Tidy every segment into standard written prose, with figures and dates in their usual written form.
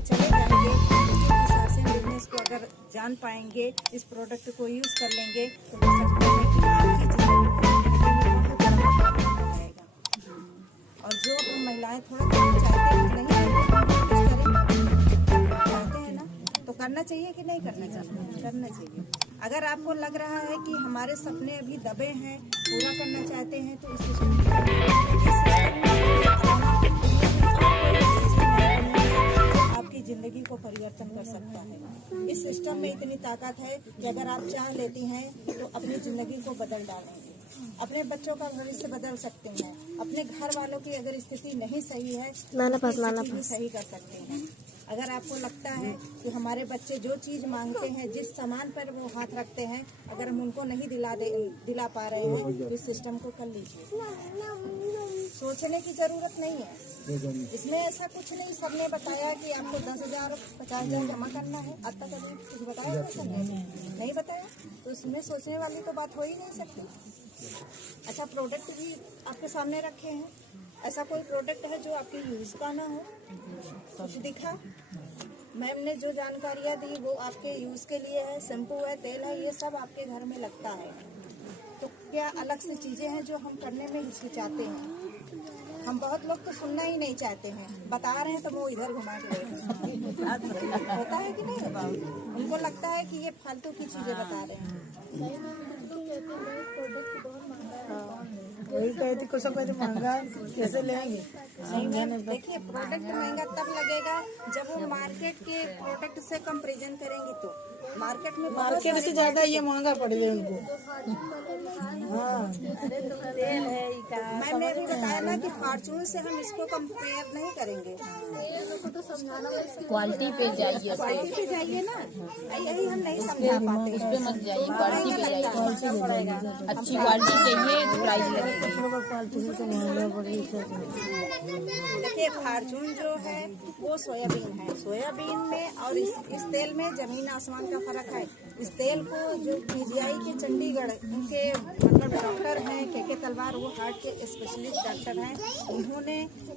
आगे चले जाएंगे, इस आरसीएम बिजनेस को अगर जान पाएंगे, इस प्रोडक्ट को यूज कर लेंगे तो हो सकता है कि आपकी जिंदगी में बहुत बड़ा बदलाव आ जाएगा। और जो हम महिलाएं थोड़ा चाहते हैं नहीं चाहते हैं ना, तो करना चाहिए कि नहीं करना चाहिए? करना चाहिए। अगर आपको लग रहा है कि हमारे सपने अभी दबे हैं, पूरा करना चाहते हैं, तो इस आपकी जिंदगी को परिवर्तन कर सकता है। इस सिस्टम में इतनी ताकत है कि अगर आप चाह लेती हैं तो अपनी जिंदगी को बदल डालेंगे, अपने बच्चों का भविष्य बदल सकते हैं, अपने घर वालों की अगर स्थिति नहीं सही है तो भी सही कर सकते हैं। अगर आपको लगता है कि हमारे बच्चे जो चीज़ मांगते हैं, जिस सामान पर वो हाथ रखते हैं, अगर हम उनको नहीं दिला पा रहे हैं तो इस सिस्टम को कर लीजिए। सोचने की जरूरत नहीं है, इसमें ऐसा कुछ नहीं। सबने बताया कि आपको 10,000 50,000 जमा करना है, अब तक अभी कुछ बताया नहीं बताया, तो इसमें सोचने वाली तो बात हो ही नहीं सकती। अच्छा, प्रोडक्ट भी आपके सामने रखे हैं, ऐसा कोई प्रोडक्ट है जो आपके यूज का ना हो? कुछ दिखा? मैम ने जो जानकारियाँ दी वो आपके यूज के लिए है, शैम्पू है, तेल है, ये सब आपके घर में लगता है। तो क्या अलग से चीजें हैं जो हम करने में हिचकिचाते हैं? हम बहुत लोग तो सुनना ही नहीं चाहते हैं, बता रहे हैं तो वो इधर घुमा के होता है कि नहीं? उनको लगता है कि ये फालतू की चीजें बता रहे हैं। वही कहती कुछ महंगा कैसे लेंगे? नहीं मैम, देखिए प्रोडक्ट महंगा तब लगेगा जब वो मार्केट के प्रोडक्ट से कंपैरिजन करेंगे। तो मार्केट में मार्केट से ज्यादा ये महंगा पड़ेगा उनको। हाँ, मैंने अभी बताया ना कि फॉर्चून से हम इसको कंपेयर नहीं करेंगे। क्वालिटी पे जाइए, क्वालिटी पे जाइए ना, यही हम नहीं समझा पाते। उस पे मत जाइए, क्वालिटी पे जाइए। अच्छी क्वालिटी चाहिए तो प्राइस लगेगा। देखिए फॉर्चून जो है वो सोयाबीन है, सोयाबीन में और इस तेल में जमीन आसमान का फर्क है। इस तेल को जो पीजीआई के चंडीगढ़ उनके मतलब डॉक्टर हैं के तलवार, वो हार्ट के स्पेशलिस्ट डॉक्टर हैं, उन्होंने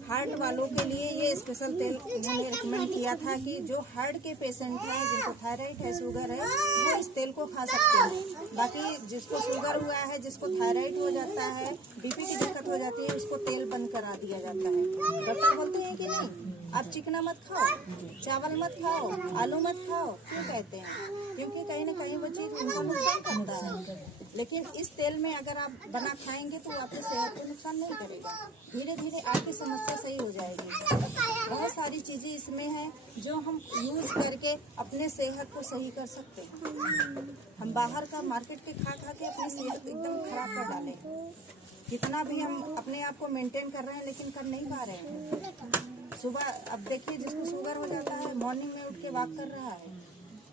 हार्ट वालों के लिए ये स्पेशल तेल उन्होंने रिकमेंड किया था कि जो हार्ट के पेशेंट हैं, जिनको थायराइड है, शुगर है, वो इस तेल को खा सकते हैं। बाकी जिसको शुगर हुआ है, जिसको थायराइड हो जाता है, बीपी की दिक्कत हो जाती है, उसको तेल बंद करा दिया जाता है। डॉक्टर बोलते हैं कि नहीं, आप चिकना मत खाओ, चावल मत खाओ, आलू मत खाओ। क्यों कहते हैं? क्योंकि कहीं ना कहीं वो चीज़ उनको नुकसान करता है। लेकिन इस तेल में अगर आप बना खाएंगे तो आपकी सेहत को नुकसान नहीं करेगा, धीरे धीरे आपकी समस्या सही हो जाएगी। बहुत सारी चीज़ें इसमें हैं जो हम यूज़ करके अपने सेहत को सही कर सकते हैं। हम बाहर का मार्केट के खा के अपनी सेहत एकदम खराब कर डालें। कितना भी हम अपने आप को मेंटेन कर रहे हैं लेकिन कर नहीं पा रहे हैं। सुबह अब देखिए जिसको शुगर हो जाता है, मॉर्निंग में उठ के वॉक कर रहा है,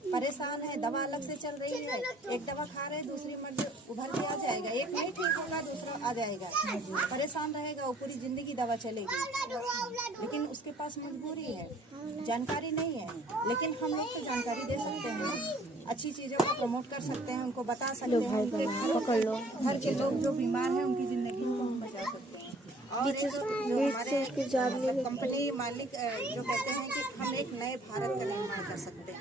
परेशान है, दवा अलग से चल रही है, एक दवा खा रहे, दूसरी मर्ज उभर के आ जाएगा, एक नहीं ठीक होगा दूसरा आ जाएगा, परेशान रहेगा, वो पूरी जिंदगी दवा चलेगी। लेकिन उसके पास मजबूरी है, जानकारी नहीं है। लेकिन हम लोग तो जानकारी दे सकते हैं, अच्छी चीज़ों को प्रमोट कर सकते हैं, उनको बता सकते हैं, उनके घर के लोग जो बीमार हैं उनकी जिंदगी को हम बचा सकते हैं। और जो हमारे कंपनी मालिक जो कहते हैं कि हम एक नए भारत का निर्माण कर सकते हैं।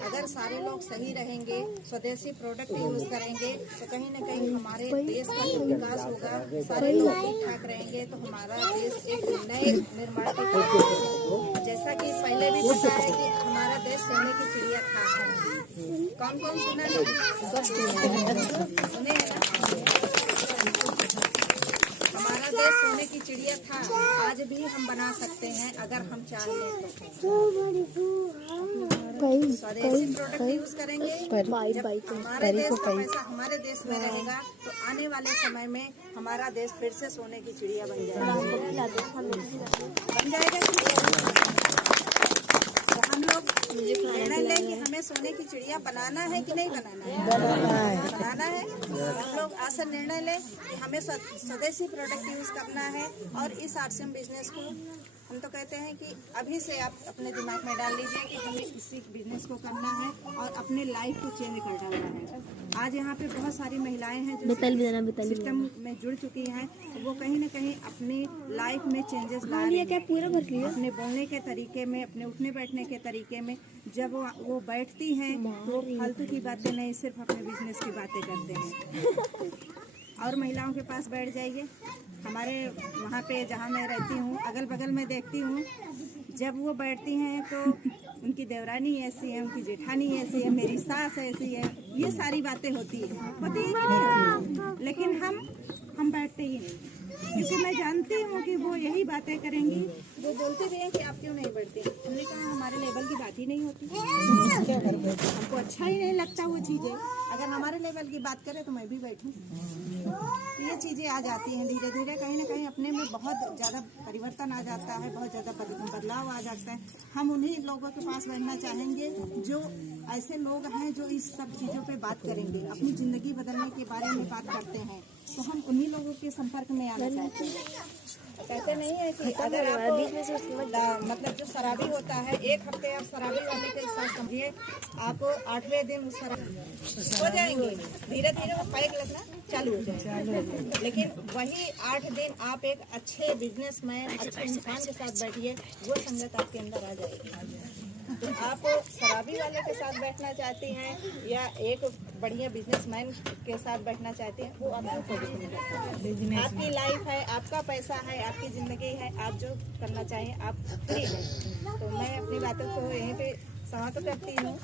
अगर सारे लोग सही रहेंगे, स्वदेशी प्रोडक्ट यूज करेंगे तो कहीं न कहीं हमारे देश का जो विकास होगा, सारे लोग ठीक ठाक रहेंगे तो हमारा देश एक नए निर्माण की तरफ होगा। जैसा कि पहले भी पता है कि हमारा देश सोने की चिड़िया था। कौन कौन सुना सुने हैं ना? हमारा देश सोने की चिड़िया था, आज भी हम बना सकते हैं अगर हम चाहें तो। स्वदेशी प्रोडक्ट यूज करेंगे, जब हमारे देश का पैसा हमारे देश में रहेगा तो आने वाले समय में हमारा देश फिर से सोने की चिड़िया बन जाएगा। तो हम लोग निर्णय लें कि हमें सोने की चिड़िया बनाना है कि नहीं बनाना है? बनाना है। हम लोग आज से निर्णय लें कि हमें स्वदेशी प्रोडक्ट यूज करना है और इस आरसीएम बिजनेस को हम तो कहते हैं कि अभी से आप अपने दिमाग में डाल लीजिए कि हमें इसी बिजनेस को करना है और अपने लाइफ को चेंज कर डालना है। आज यहाँ पे बहुत सारी महिलाएं हैं जो सिस्टम में जुड़ चुकी हैं, वो कहीं ना कहीं अपनी लाइफ में चेंजेस ला रही हैं। अपने बोलने के तरीके में, अपने उठने बैठने के तरीके में। जब वो बैठती हैं तो फालतू की बातें नहीं, सिर्फ अपने बिजनेस की बातें करते हैं। और महिलाओं के पास बैठ जाइए, हमारे वहाँ पे जहाँ मैं रहती हूँ अगल बगल में देखती हूँ, जब वो बैठती हैं तो उनकी देवरानी ऐसी है, उनकी जेठानी ऐसी है, मेरी सास ऐसी है, ये सारी बातें होती है कि नहीं। लेकिन हम बैठते ही नहीं, क्योंकि मैं जानती हूँ कि वो यही बातें करेंगी। वो बोलते भी हैं कि आप क्यों नहीं बैठते। हमने कहा हमारे लेवल की बात ही नहीं होती, हमको अच्छा ही नहीं लगता वो चीज़ें। अगर हमारे लेवल की बात करें तो मैं भी बैठूँ। तो ये चीज़ें आ जाती हैं धीरे धीरे, कहीं ना कहीं अपने में बहुत ज़्यादा परिवर्तन आ जाता है, बहुत ज़्यादा बदलाव आ जाता है। हम उन्हीं लोगों के पास बैठना चाहेंगे जो ऐसे लोग हैं जो इस सब चीज़ों पे बात करेंगे, अपनी ज़िंदगी बदलने के बारे में बात करते हैं, तो हम उन्हीं लोगों के संपर्क में आना चाहते हैं। कहते नहीं है कि अगर आप मतलब जो शराबी होता है, एक हफ्ते आप शराबी वाले के साथ समझिए, आप 8वें दिन उस शराब हो जाएंगे, धीरे धीरे वो पैक लगना चालू हो जाएगा। लेकिन वही 8 दिन आप एक अच्छे बिजनेसमैन, अच्छे इंसान के साथ बैठिए, वो संगत आपके अंदर आ जाएगी। तो आप शराबी वाले के साथ बैठना चाहती हैं या एक बढ़िया बिजनेसमैन के साथ बैठना चाहती हैं, वो आपको आपकी लाइफ है, आपका पैसा है, आपकी ज़िंदगी है, आप जो करना चाहें आप फ्री हैं। तो मैं अपनी बातों को यहीं पे समाप्त करती हूँ।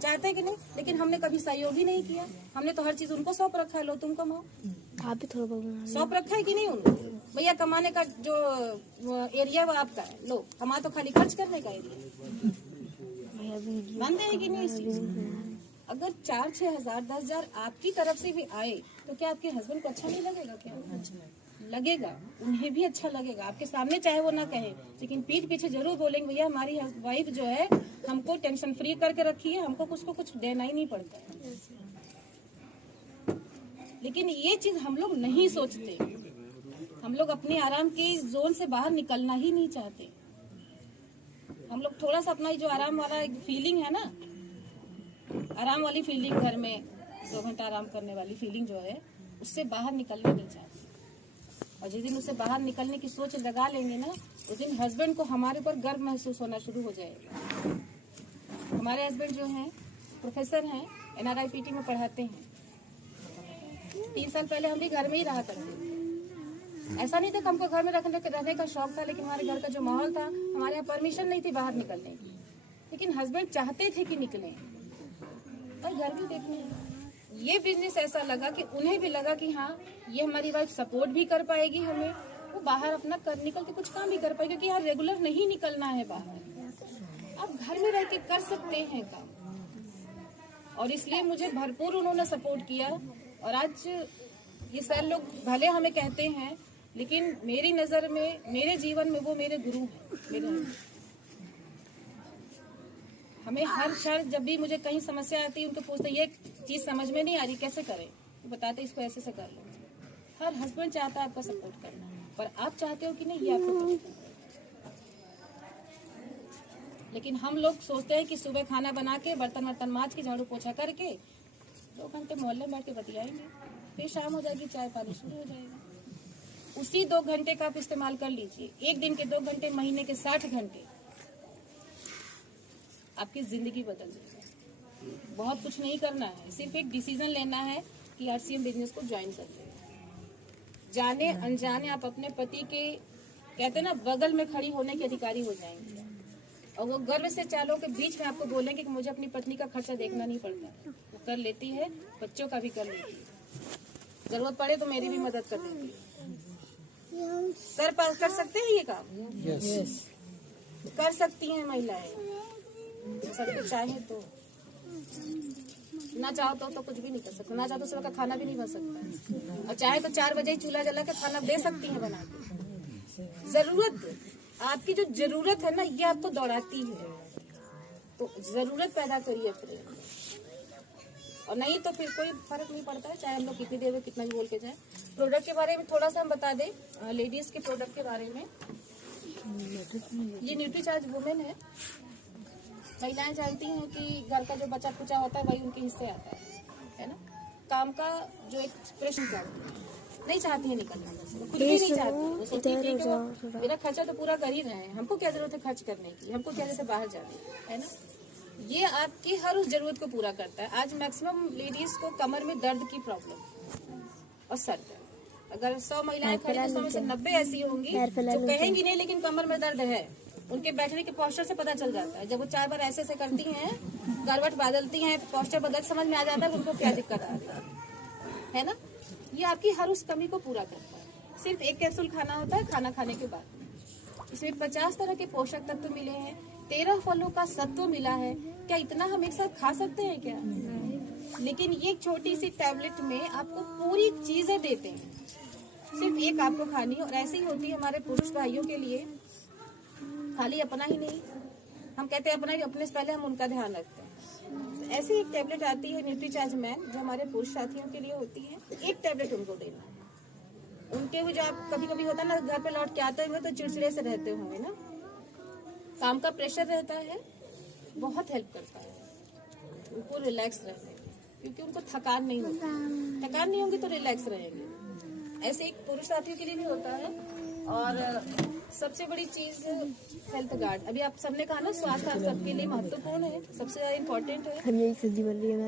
चाहते कि नहीं, लेकिन हमने कभी सहयोग ही नहीं किया। हमने तो हर चीज उनको सौंप रखा है, लो तुम कमाओ। आप भी थोड़ा बहुत सौंप रखा है कि नहीं उनको, भैया कमाने का जो एरिया वो आपका है, लो हमारा तो खाली खर्च करने का एरिया। मानते हैं कि नहीं इस चीज। अगर 4-6 हजार 10 हजार आपकी तरफ से भी आए तो क्या आपके हस्बैंड को अच्छा नहीं लगेगा? क्या लगेगा, उन्हें भी अच्छा लगेगा। आपके सामने चाहे वो ना कहे, लेकिन पीठ पीछे जरूर बोलेंगे भैया हमारी वाइफ जो है हमको टेंशन फ्री करके रखी है, हमको कुछ देना ही नहीं पड़ता है। लेकिन ये चीज हम लोग नहीं सोचते, हम लोग अपने आराम की जोन से बाहर निकलना ही नहीं चाहते। हम लोग थोड़ा सा अपना जो आराम वाला एक फीलिंग है ना, आराम वाली फीलिंग, घर में 2 घंटा आराम करने वाली फीलिंग जो है, उससे बाहर निकलना नहीं चाहते। और जिस दिन उससे बाहर निकलने की सोच लगा लेंगे ना, उस दिन हस्बैंड को हमारे ऊपर गर्व महसूस होना शुरू हो जाएगा। हमारे हस्बैंड जो हैं प्रोफेसर हैं, NRIPT में पढ़ाते हैं। 3 साल पहले हम भी घर में ही रहा करते थे। ऐसा नहीं था कि हमको घर में रहने का शौक था, लेकिन हमारे घर का जो माहौल था, हमारे यहाँ परमिशन नहीं थी बाहर निकलने की। लेकिन हस्बैंड चाहते थे कि निकलें और घर भी देखने। ये बिजनेस ऐसा लगा कि उन्हें भी लगा कि हाँ ये हमारी वाइफ सपोर्ट भी कर पाएगी हमें, वो बाहर अपना निकल के कुछ काम भी कर पाएगी, क्योंकि यहाँ रेगुलर नहीं निकलना है बाहर, आप घर में रह के कर सकते हैं काम। और इसलिए मुझे भरपूर उन्होंने सपोर्ट किया। और आज ये सर लोग भले हमें कहते हैं, लेकिन मेरी नज़र में, मेरे जीवन में वो मेरे गुरु हैं। मेरे हमें हर क्षण जब भी मुझे कहीं समस्या आती है, उनको पूछते ये चीज़ समझ में नहीं आ रही कैसे करें, तो बताते इसको ऐसे से कर लो। हर हस्बैंड चाहता है आपका सपोर्ट करना, पर आप चाहते हो कि नहीं ये आपको। लेकिन हम लोग सोचते हैं कि सुबह खाना बना के बर्तन माज के झाड़ू पोछा करके 2 घंटे मोहल्ले में बैठ के बतियाएंगे, फिर शाम हो जाएगी, चाय पानी शुरू हो जाएगा। उसी 2 घंटे का आप इस्तेमाल कर लीजिए। एक दिन के 2 घंटे, महीने के 60 घंटे, आपकी जिंदगी बदल देगी। बहुत कुछ नहीं करना है, सिर्फ एक डिसीजन लेना है कि RCM बिजनेस को ज्वाइन कर ले। जाने अनजाने आप अपने पति के, कहते हैं ना, बगल में खड़ी होने के अधिकारी हो जाएंगे। और वो गर्व से चालों के बीच में आपको बोलेंगे कि मुझे अपनी पत्नी का खर्चा देखना नहीं पड़ता, वो कर लेती है, बच्चों का भी कर लेती है, जरूरत पड़े तो मेरी भी मदद कर देती है। कर सकते हैं ये काम? yes. कर सकती हैं महिलाएं, सब कुछ चाहे तो। ना चाहो तो कुछ भी नहीं कर सकते, ना चाहो तो सुबह का खाना भी नहीं बन सकता, और चाहे तो 4 बजे ही चूल्हा जला के खाना दे सकती हैं बना के। जरूरत, आपकी जो जरूरत है ना, ये आपको दौड़ाती है, तो जरूरत पैदा करिए प्रेम। और नहीं तो फिर कोई फर्क नहीं पड़ता है, चाहे हम लोग कितनी देर में कितना भी बोल के जाए। प्रोडक्ट के बारे में थोड़ा सा हम बता दें, लेडीज के प्रोडक्ट के बारे में। ये न्यूट्रीचार्ज वुमेन है। महिलाएं जानती हैं कि घर का जो बचा कुचा होता है वही उनके हिस्से आता है ना। काम का जो एक्सप्रेशन चाहती है, नहीं चाहती है निकलना, कुछ भी नहीं चाहती। वो सोचती है कि वो मेरा खर्चा तो पूरा कर ही रहे हैं, हमको क्या जरूरत है खर्च करने की, हमको क्या जरूरत है बाहर जाने की, है ना। ये आपकी हर उस जरूरत को पूरा करता है। आज मैक्सिमम लेडीज को कमर में दर्द की प्रॉब्लम और सर दर्द, अगर 100 महिलाएं खड़ी तो 100 में से 90 ऐसी होंगी जो कहेंगी नहीं लेकिन कमर में दर्द है। उनके बैठने के पोस्चर से पता चल जाता है। जब वो 4 बार ऐसे करती हैं, करवट बदलती हैं, पोस्चर बदल, समझ में आ जाता है कि उनको क्या दिक्कत आ रही है ना। ये आपकी हर उस कमी को पूरा करता है। सिर्फ 1 कैप्सूल खाना होता है खाना खाने के बाद। इसमें 50 तरह के पोषक तत्व मिले हैं, 13 फलों का सत्व मिला है। क्या इतना हम एक साथ खा सकते हैं क्या? लेकिन ये छोटी सी टैबलेट में आपको पूरी चीजें देते हैं, सिर्फ एक आपको खानी। और ऐसे ही होती है हमारे पुरुष भाइयों के लिए, खाली अपना ही नहीं, हम कहते हैं अपना ही, अपने से पहले हम उनका ध्यान रखते हैं। तो ऐसी एक टैबलेट आती है न्यूट्रीचार्ज मैन, जो हमारे पुरुष साथियों के लिए होती है। एक टैबलेट उनको देना है। उनके वो जो आप कभी कभी होता है ना, घर पे लौट के आते होंगे तो चिड़चिड़े से रहते होंगे ना, काम का प्रेशर रहता है, बहुत हेल्प करता है उनको रिलैक्स रहने, क्योंकि उनको थकान नहीं होती। थकान नहीं होगी तो रिलैक्स रहेंगे। ऐसे एक पुरुष साथियों के लिए भी होता है। और सबसे बड़ी चीज हेल्थ गार्ड। अभी आप सबने कहा ना, स्वास्थ्य आप सबके लिए महत्वपूर्ण है, सबसे ज्यादा इम्पोर्टेंट है।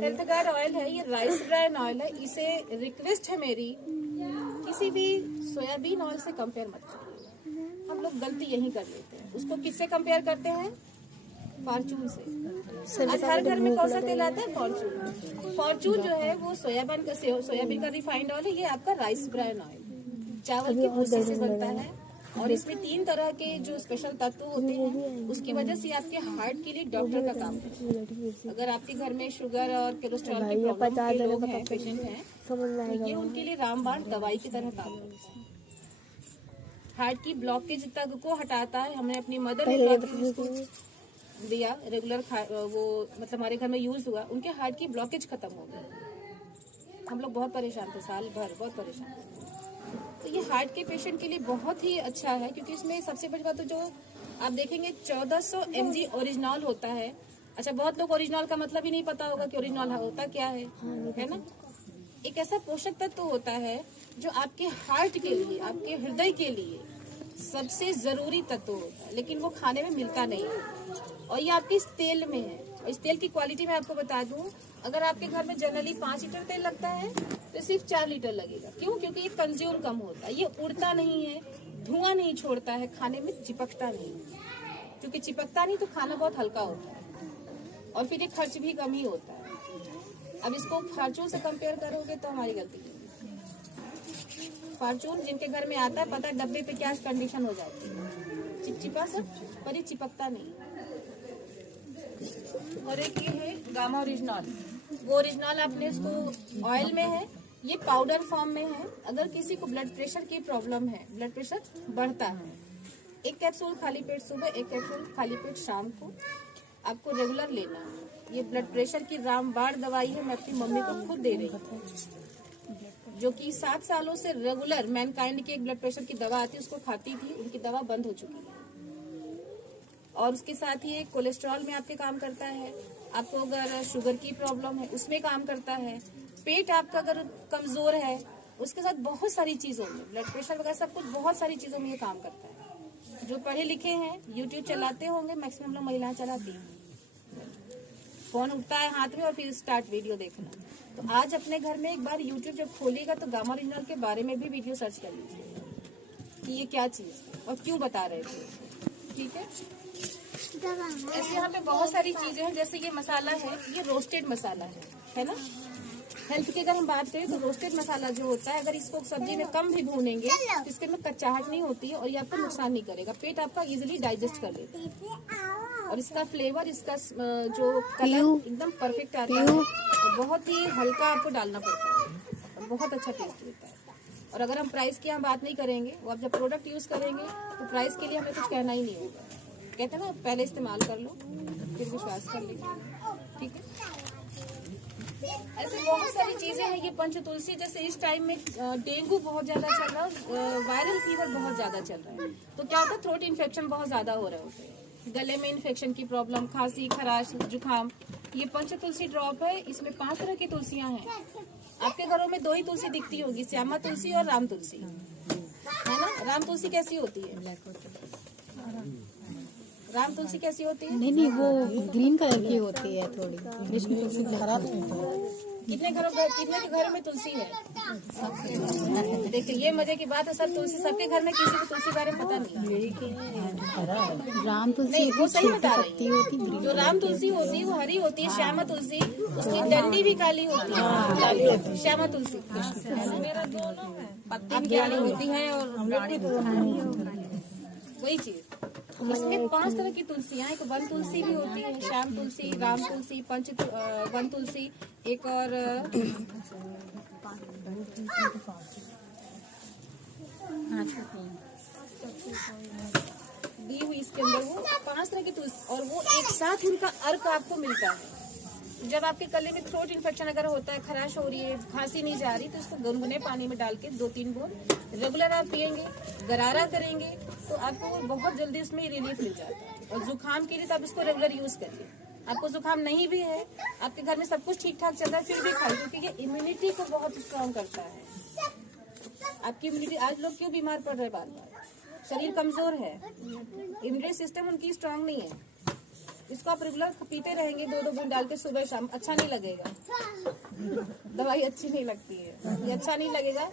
हेल्थ गार्ड ऑयल है, ये राइस ब्रान ऑयल है। इसे रिक्वेस्ट है मेरी, किसी भी सोयाबीन ऑयल से कंपेयर मत करिए। हम लोग गलती यही कर लेते हैं। उसको किससे कंपेयर करते हैं? फॉर्चून से। आज हर घर में कौन सा तेल आता है? फॉर्चून। फॉर्चून जो है वो सोयाबीन का रिफाइंड ऑयल है। ये आपका राइस ब्रान ऑयल चावल की भूसी से बनता है, और इसमें 3 तरह के जो स्पेशल तत्व होते हैं, उसकी वजह से आपके हार्ट के लिए डॉक्टर का काम है। अगर आपके घर में शुगर और कोलेस्ट्रॉल की प्रॉब्लम के लोग हैं, पेशेंट हैं, तो ये उनके लिए रामबाण दवाई की तरह काम करता है। हार्ट की ब्लॉकेज तक को हटाता है। हमने अपनी मदर को दिया, रेगुलर वो मतलब हमारे घर में यूज हुआ, उनके हार्ट की ब्लॉकेज खत्म हो गई। हम लोग बहुत परेशान थे, साल भर बहुत परेशान थे। तो ये हार्ट के पेशेंट के लिए बहुत ही अच्छा है, क्योंकि इसमें सबसे बड़ी बात तो जो आप देखेंगे 1400 mg ओरिजिनल होता है। अच्छा, बहुत लोग ओरिजिनल का मतलब ही नहीं पता होगा कि ओरिजिनल होता क्या है ना। एक ऐसा पोषक तत्व होता है जो आपके हार्ट के लिए, आपके हृदय के लिए सबसे जरूरी तत्व होता है, लेकिन वो खाने में मिलता नहीं है। और ये आपके इस तेल में है। और इस तेल की क्वालिटी मैं आपको बता दूं, अगर आपके घर में जनरली 5 लीटर तेल लगता है तो सिर्फ 4 लीटर लगेगा। क्यों? क्योंकि ये कंज्यूम कम होता है, ये उड़ता नहीं है, धुआं नहीं छोड़ता है, खाने में चिपकता नहीं है। क्योंकि चिपकता नहीं तो खाना बहुत हल्का होता है, और फिर ये खर्च भी कम ही होता है। अब इसको फॉर्चून से कंपेयर करोगे तो हमारी गलती है। फॉर्चून जिनके घर में आता है, पता है डब्बे पे क्या कंडीशन हो जाती है, चिपचिपा सब, पर ये चिपकता नहीं। और एक ये है गामा ओरिजिनल। वो ओरिजिनल आपने इसको ऑयल में है, ये पाउडर फॉर्म में है। अगर किसी को ब्लड प्रेशर की प्रॉब्लम है, ब्लड प्रेशर बढ़ता है, 1 कैप्सूल खाली पेट सुबह, 1 कैप्सूल खाली पेट शाम को आपको रेगुलर लेना है। ये ब्लड प्रेशर की रामबाण दवाई है। मैं अपनी मम्मी को खुद दे रही हूँ, जो कि 7 सालों से रेगुलर मैनकाइंड की एक ब्लड प्रेशर की दवा आती है, उसको खाती थी। उनकी दवा बंद हो चुकी है। और उसके साथ ही एक कोलेस्ट्रॉल में आपके काम करता है। आपको अगर शुगर की प्रॉब्लम है उसमें काम करता है। पेट आपका अगर कमजोर है, उसके साथ बहुत सारी चीजों में, ब्लड प्रेशर वगैरह सब कुछ, बहुत सारी चीजों में ये काम करता है। जो पढ़े लिखे हैं, यूट्यूब चलाते होंगे, मैक्सिमम लोग महिलाएं चलाती हैं। फोन उठता है हाथ में और फिर स्टार्ट वीडियो देखना। तो आज अपने घर में एक बार यूट्यूब जब खोलिएगा तो गामा ओरिजिनल के बारे में भी वीडियो सर्च कर लीजिए कि ये क्या चीज है और क्यों बता रहे थे। ठीक है, ऐसे यहाँ पे बहुत सारी चीजें हैं। जैसे ये मसाला है, ये रोस्टेड मसाला है ना। हेल्थ की अगर हम बात करें तो रोस्टेड मसाला जो होता है, अगर इसको सब्जी में कम भी भूनेंगे तो इसके में कच्चाहट नहीं होती है और ये आपको नुकसान नहीं करेगा। पेट आपका इजीली डाइजेस्ट कर लेता है। और इसका फ्लेवर, इसका जो कलर एकदम परफेक्ट आता है। बहुत ही हल्का आपको डालना पड़ता है और बहुत अच्छा टेस्ट देता है। और अगर हम प्राइस की हम बात नहीं करेंगे, वो आप जब प्रोडक्ट यूज करेंगे तो प्राइस के लिए हमें कुछ कहना ही नहीं होगा। कहते हैं ना, पहले इस्तेमाल कर लो फिर विश्वास कर लीजिए। ठीक है। ऐसे बहुत सारी चीजें हैं। ये पंच तुलसी, जैसे इस टाइम में डेंगू बहुत ज्यादा चल रहा है, वायरल फीवर बहुत ज्यादा चल रहा है, तो क्या होता है थ्रोट इन्फेक्शन बहुत ज्यादा हो रहा होता है, गले में इन्फेक्शन की प्रॉब्लम, खांसी, खराश, जुकाम। ये पंच तुलसी ड्रॉप है, इसमें 5 तरह की तुलसियां हैं। आपके घरों में 2 ही तुलसी दिखती होगी, श्यामा तुलसी और राम तुलसी, है ना। राम तुलसी कैसी होती है? राम तुलसी कैसी होती है? नहीं नहीं, वो ग्रीन कलर की होती है थोड़ी, इसमें खराब नहीं होता। कितने के घर में तुलसी है? देखिए ये मजे की बात है, सब तुलसी सबके घर में, किसी को तुलसी बारे में पता नहीं है। राम तुलसी नहीं, वो सही बता रही पत्ती होती है। ग्रीन, जो राम तुलसी होती है वो हरी होती है, श्यामा तुलसी उसकी डंडी भी काली होती है, श्यामा तुलसी पत्ती भी काली होती है और वही चीज। इसमें 5 तरह की तुलसियां, एक वन तुलसी भी होती है, श्याम तुलसी, राम तुलसी, वन तुलसी, एक और दी हुई इसके अंदर वो 5 तरह की तुलसी, और वो एक साथ उनका अर्क आपको मिलता है। जब आपके गले में थ्रोट इन्फेक्शन अगर होता है, खराश हो रही है, खांसी नहीं जा रही, तो इसको गुनगुने पानी में डाल के 2-3 बूंद रेगुलर आप पियेंगे, गरारा करेंगे, तो आपको बहुत जल्दी उसमें रिलीफ मिल जाता है। और जुकाम के लिए तो आप इसको रेगुलर यूज करिए। आपको जुकाम नहीं भी है, आपके घर में सब कुछ ठीक ठाक चल रहा है, फिर भी खाइए, क्योंकि ये इम्यूनिटी को बहुत स्ट्रांग करता है। आपकी इम्यूनिटी, आज लोग क्यों बीमार पड़ रहे हैं बार बार? शरीर कमजोर है, इम्यूनिटी सिस्टम उनकी स्ट्रांग नहीं है। इसको आप रेगुलर पीते रहेंगे 2-2 बूंद डाल के सुबह शाम, अच्छा नहीं लगेगा, दवाई अच्छी नहीं लगती है, ये अच्छा नहीं लगेगा,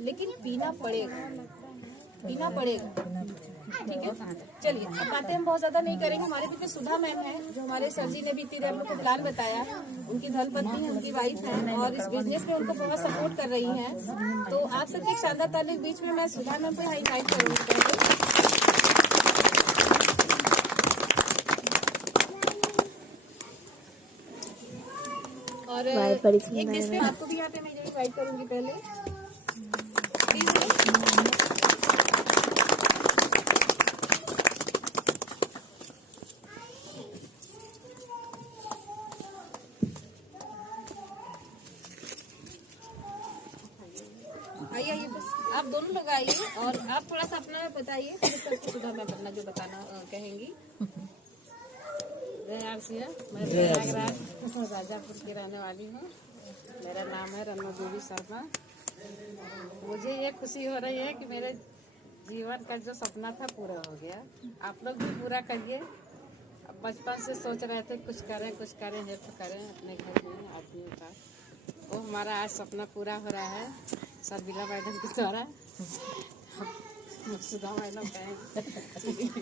लेकिन पीना पड़ेगा, पीना पड़ेगा, ठीक है। चलिए अब बातें हम बहुत ज्यादा नहीं करेंगे। हमारे बीच में सुधा मैम है, जो हमारे सर जी ने बीती हम लोग को प्लान बताया, उनकी धर्मपत्नी है, उनकी वाइफ है, और इस बिजनेस में उनको बहुत सपोर्ट कर रही हैं। तो आप सबके शानदार तारीफ बीच में मैं सुधा मैम को इनवाइट करूँगी। और एक डिस्प्ले आपको भी यहाँ पे मैं इनवाइट करूंगी पहले। आइए बस आप दोनों लोग आइए, और आप थोड़ा सा अपना बताइए, फिर सुधा मैं अपना जो बताना कहेंगी। जय आरसिया, मैं प्रयागराज राजापुर की रहने वाली हूँ। मेरा नाम है रन्ना देवी शर्मा। मुझे ये खुशी हो रही है कि मेरे जीवन का जो सपना था पूरा हो गया। आप लोग भी पूरा करिए। अब बचपन से सोच रहे थे कुछ करें हेल्प करें अपने घर में आदमियों का, वो हमारा आज सपना पूरा हो रहा है सरबिला मैडम के द्वारा। सुधा मैडम कहेंगे।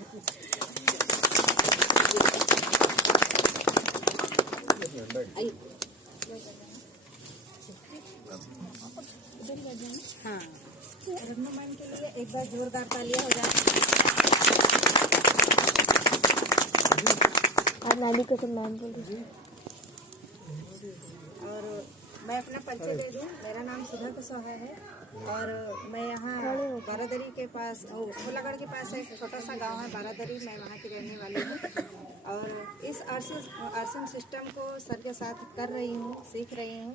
हाँ, रन्नू मैम के लिए एक बार जोरदार तालियां हो जाए। आप नानी को सम्मान बोल दीजिए। और मैं अपना परिचय दे दूं, मेरा नाम सुधा कुशवाहा है, और मैं यहाँ बारादरी के पास, खोलागढ़ के पास एक छोटा सा गांव है बारादरी, मैं वहाँ की रहने वाली हूँ। और इस आर्सन सिस्टम को सर के साथ कर रही हूँ, सीख रही हूँ।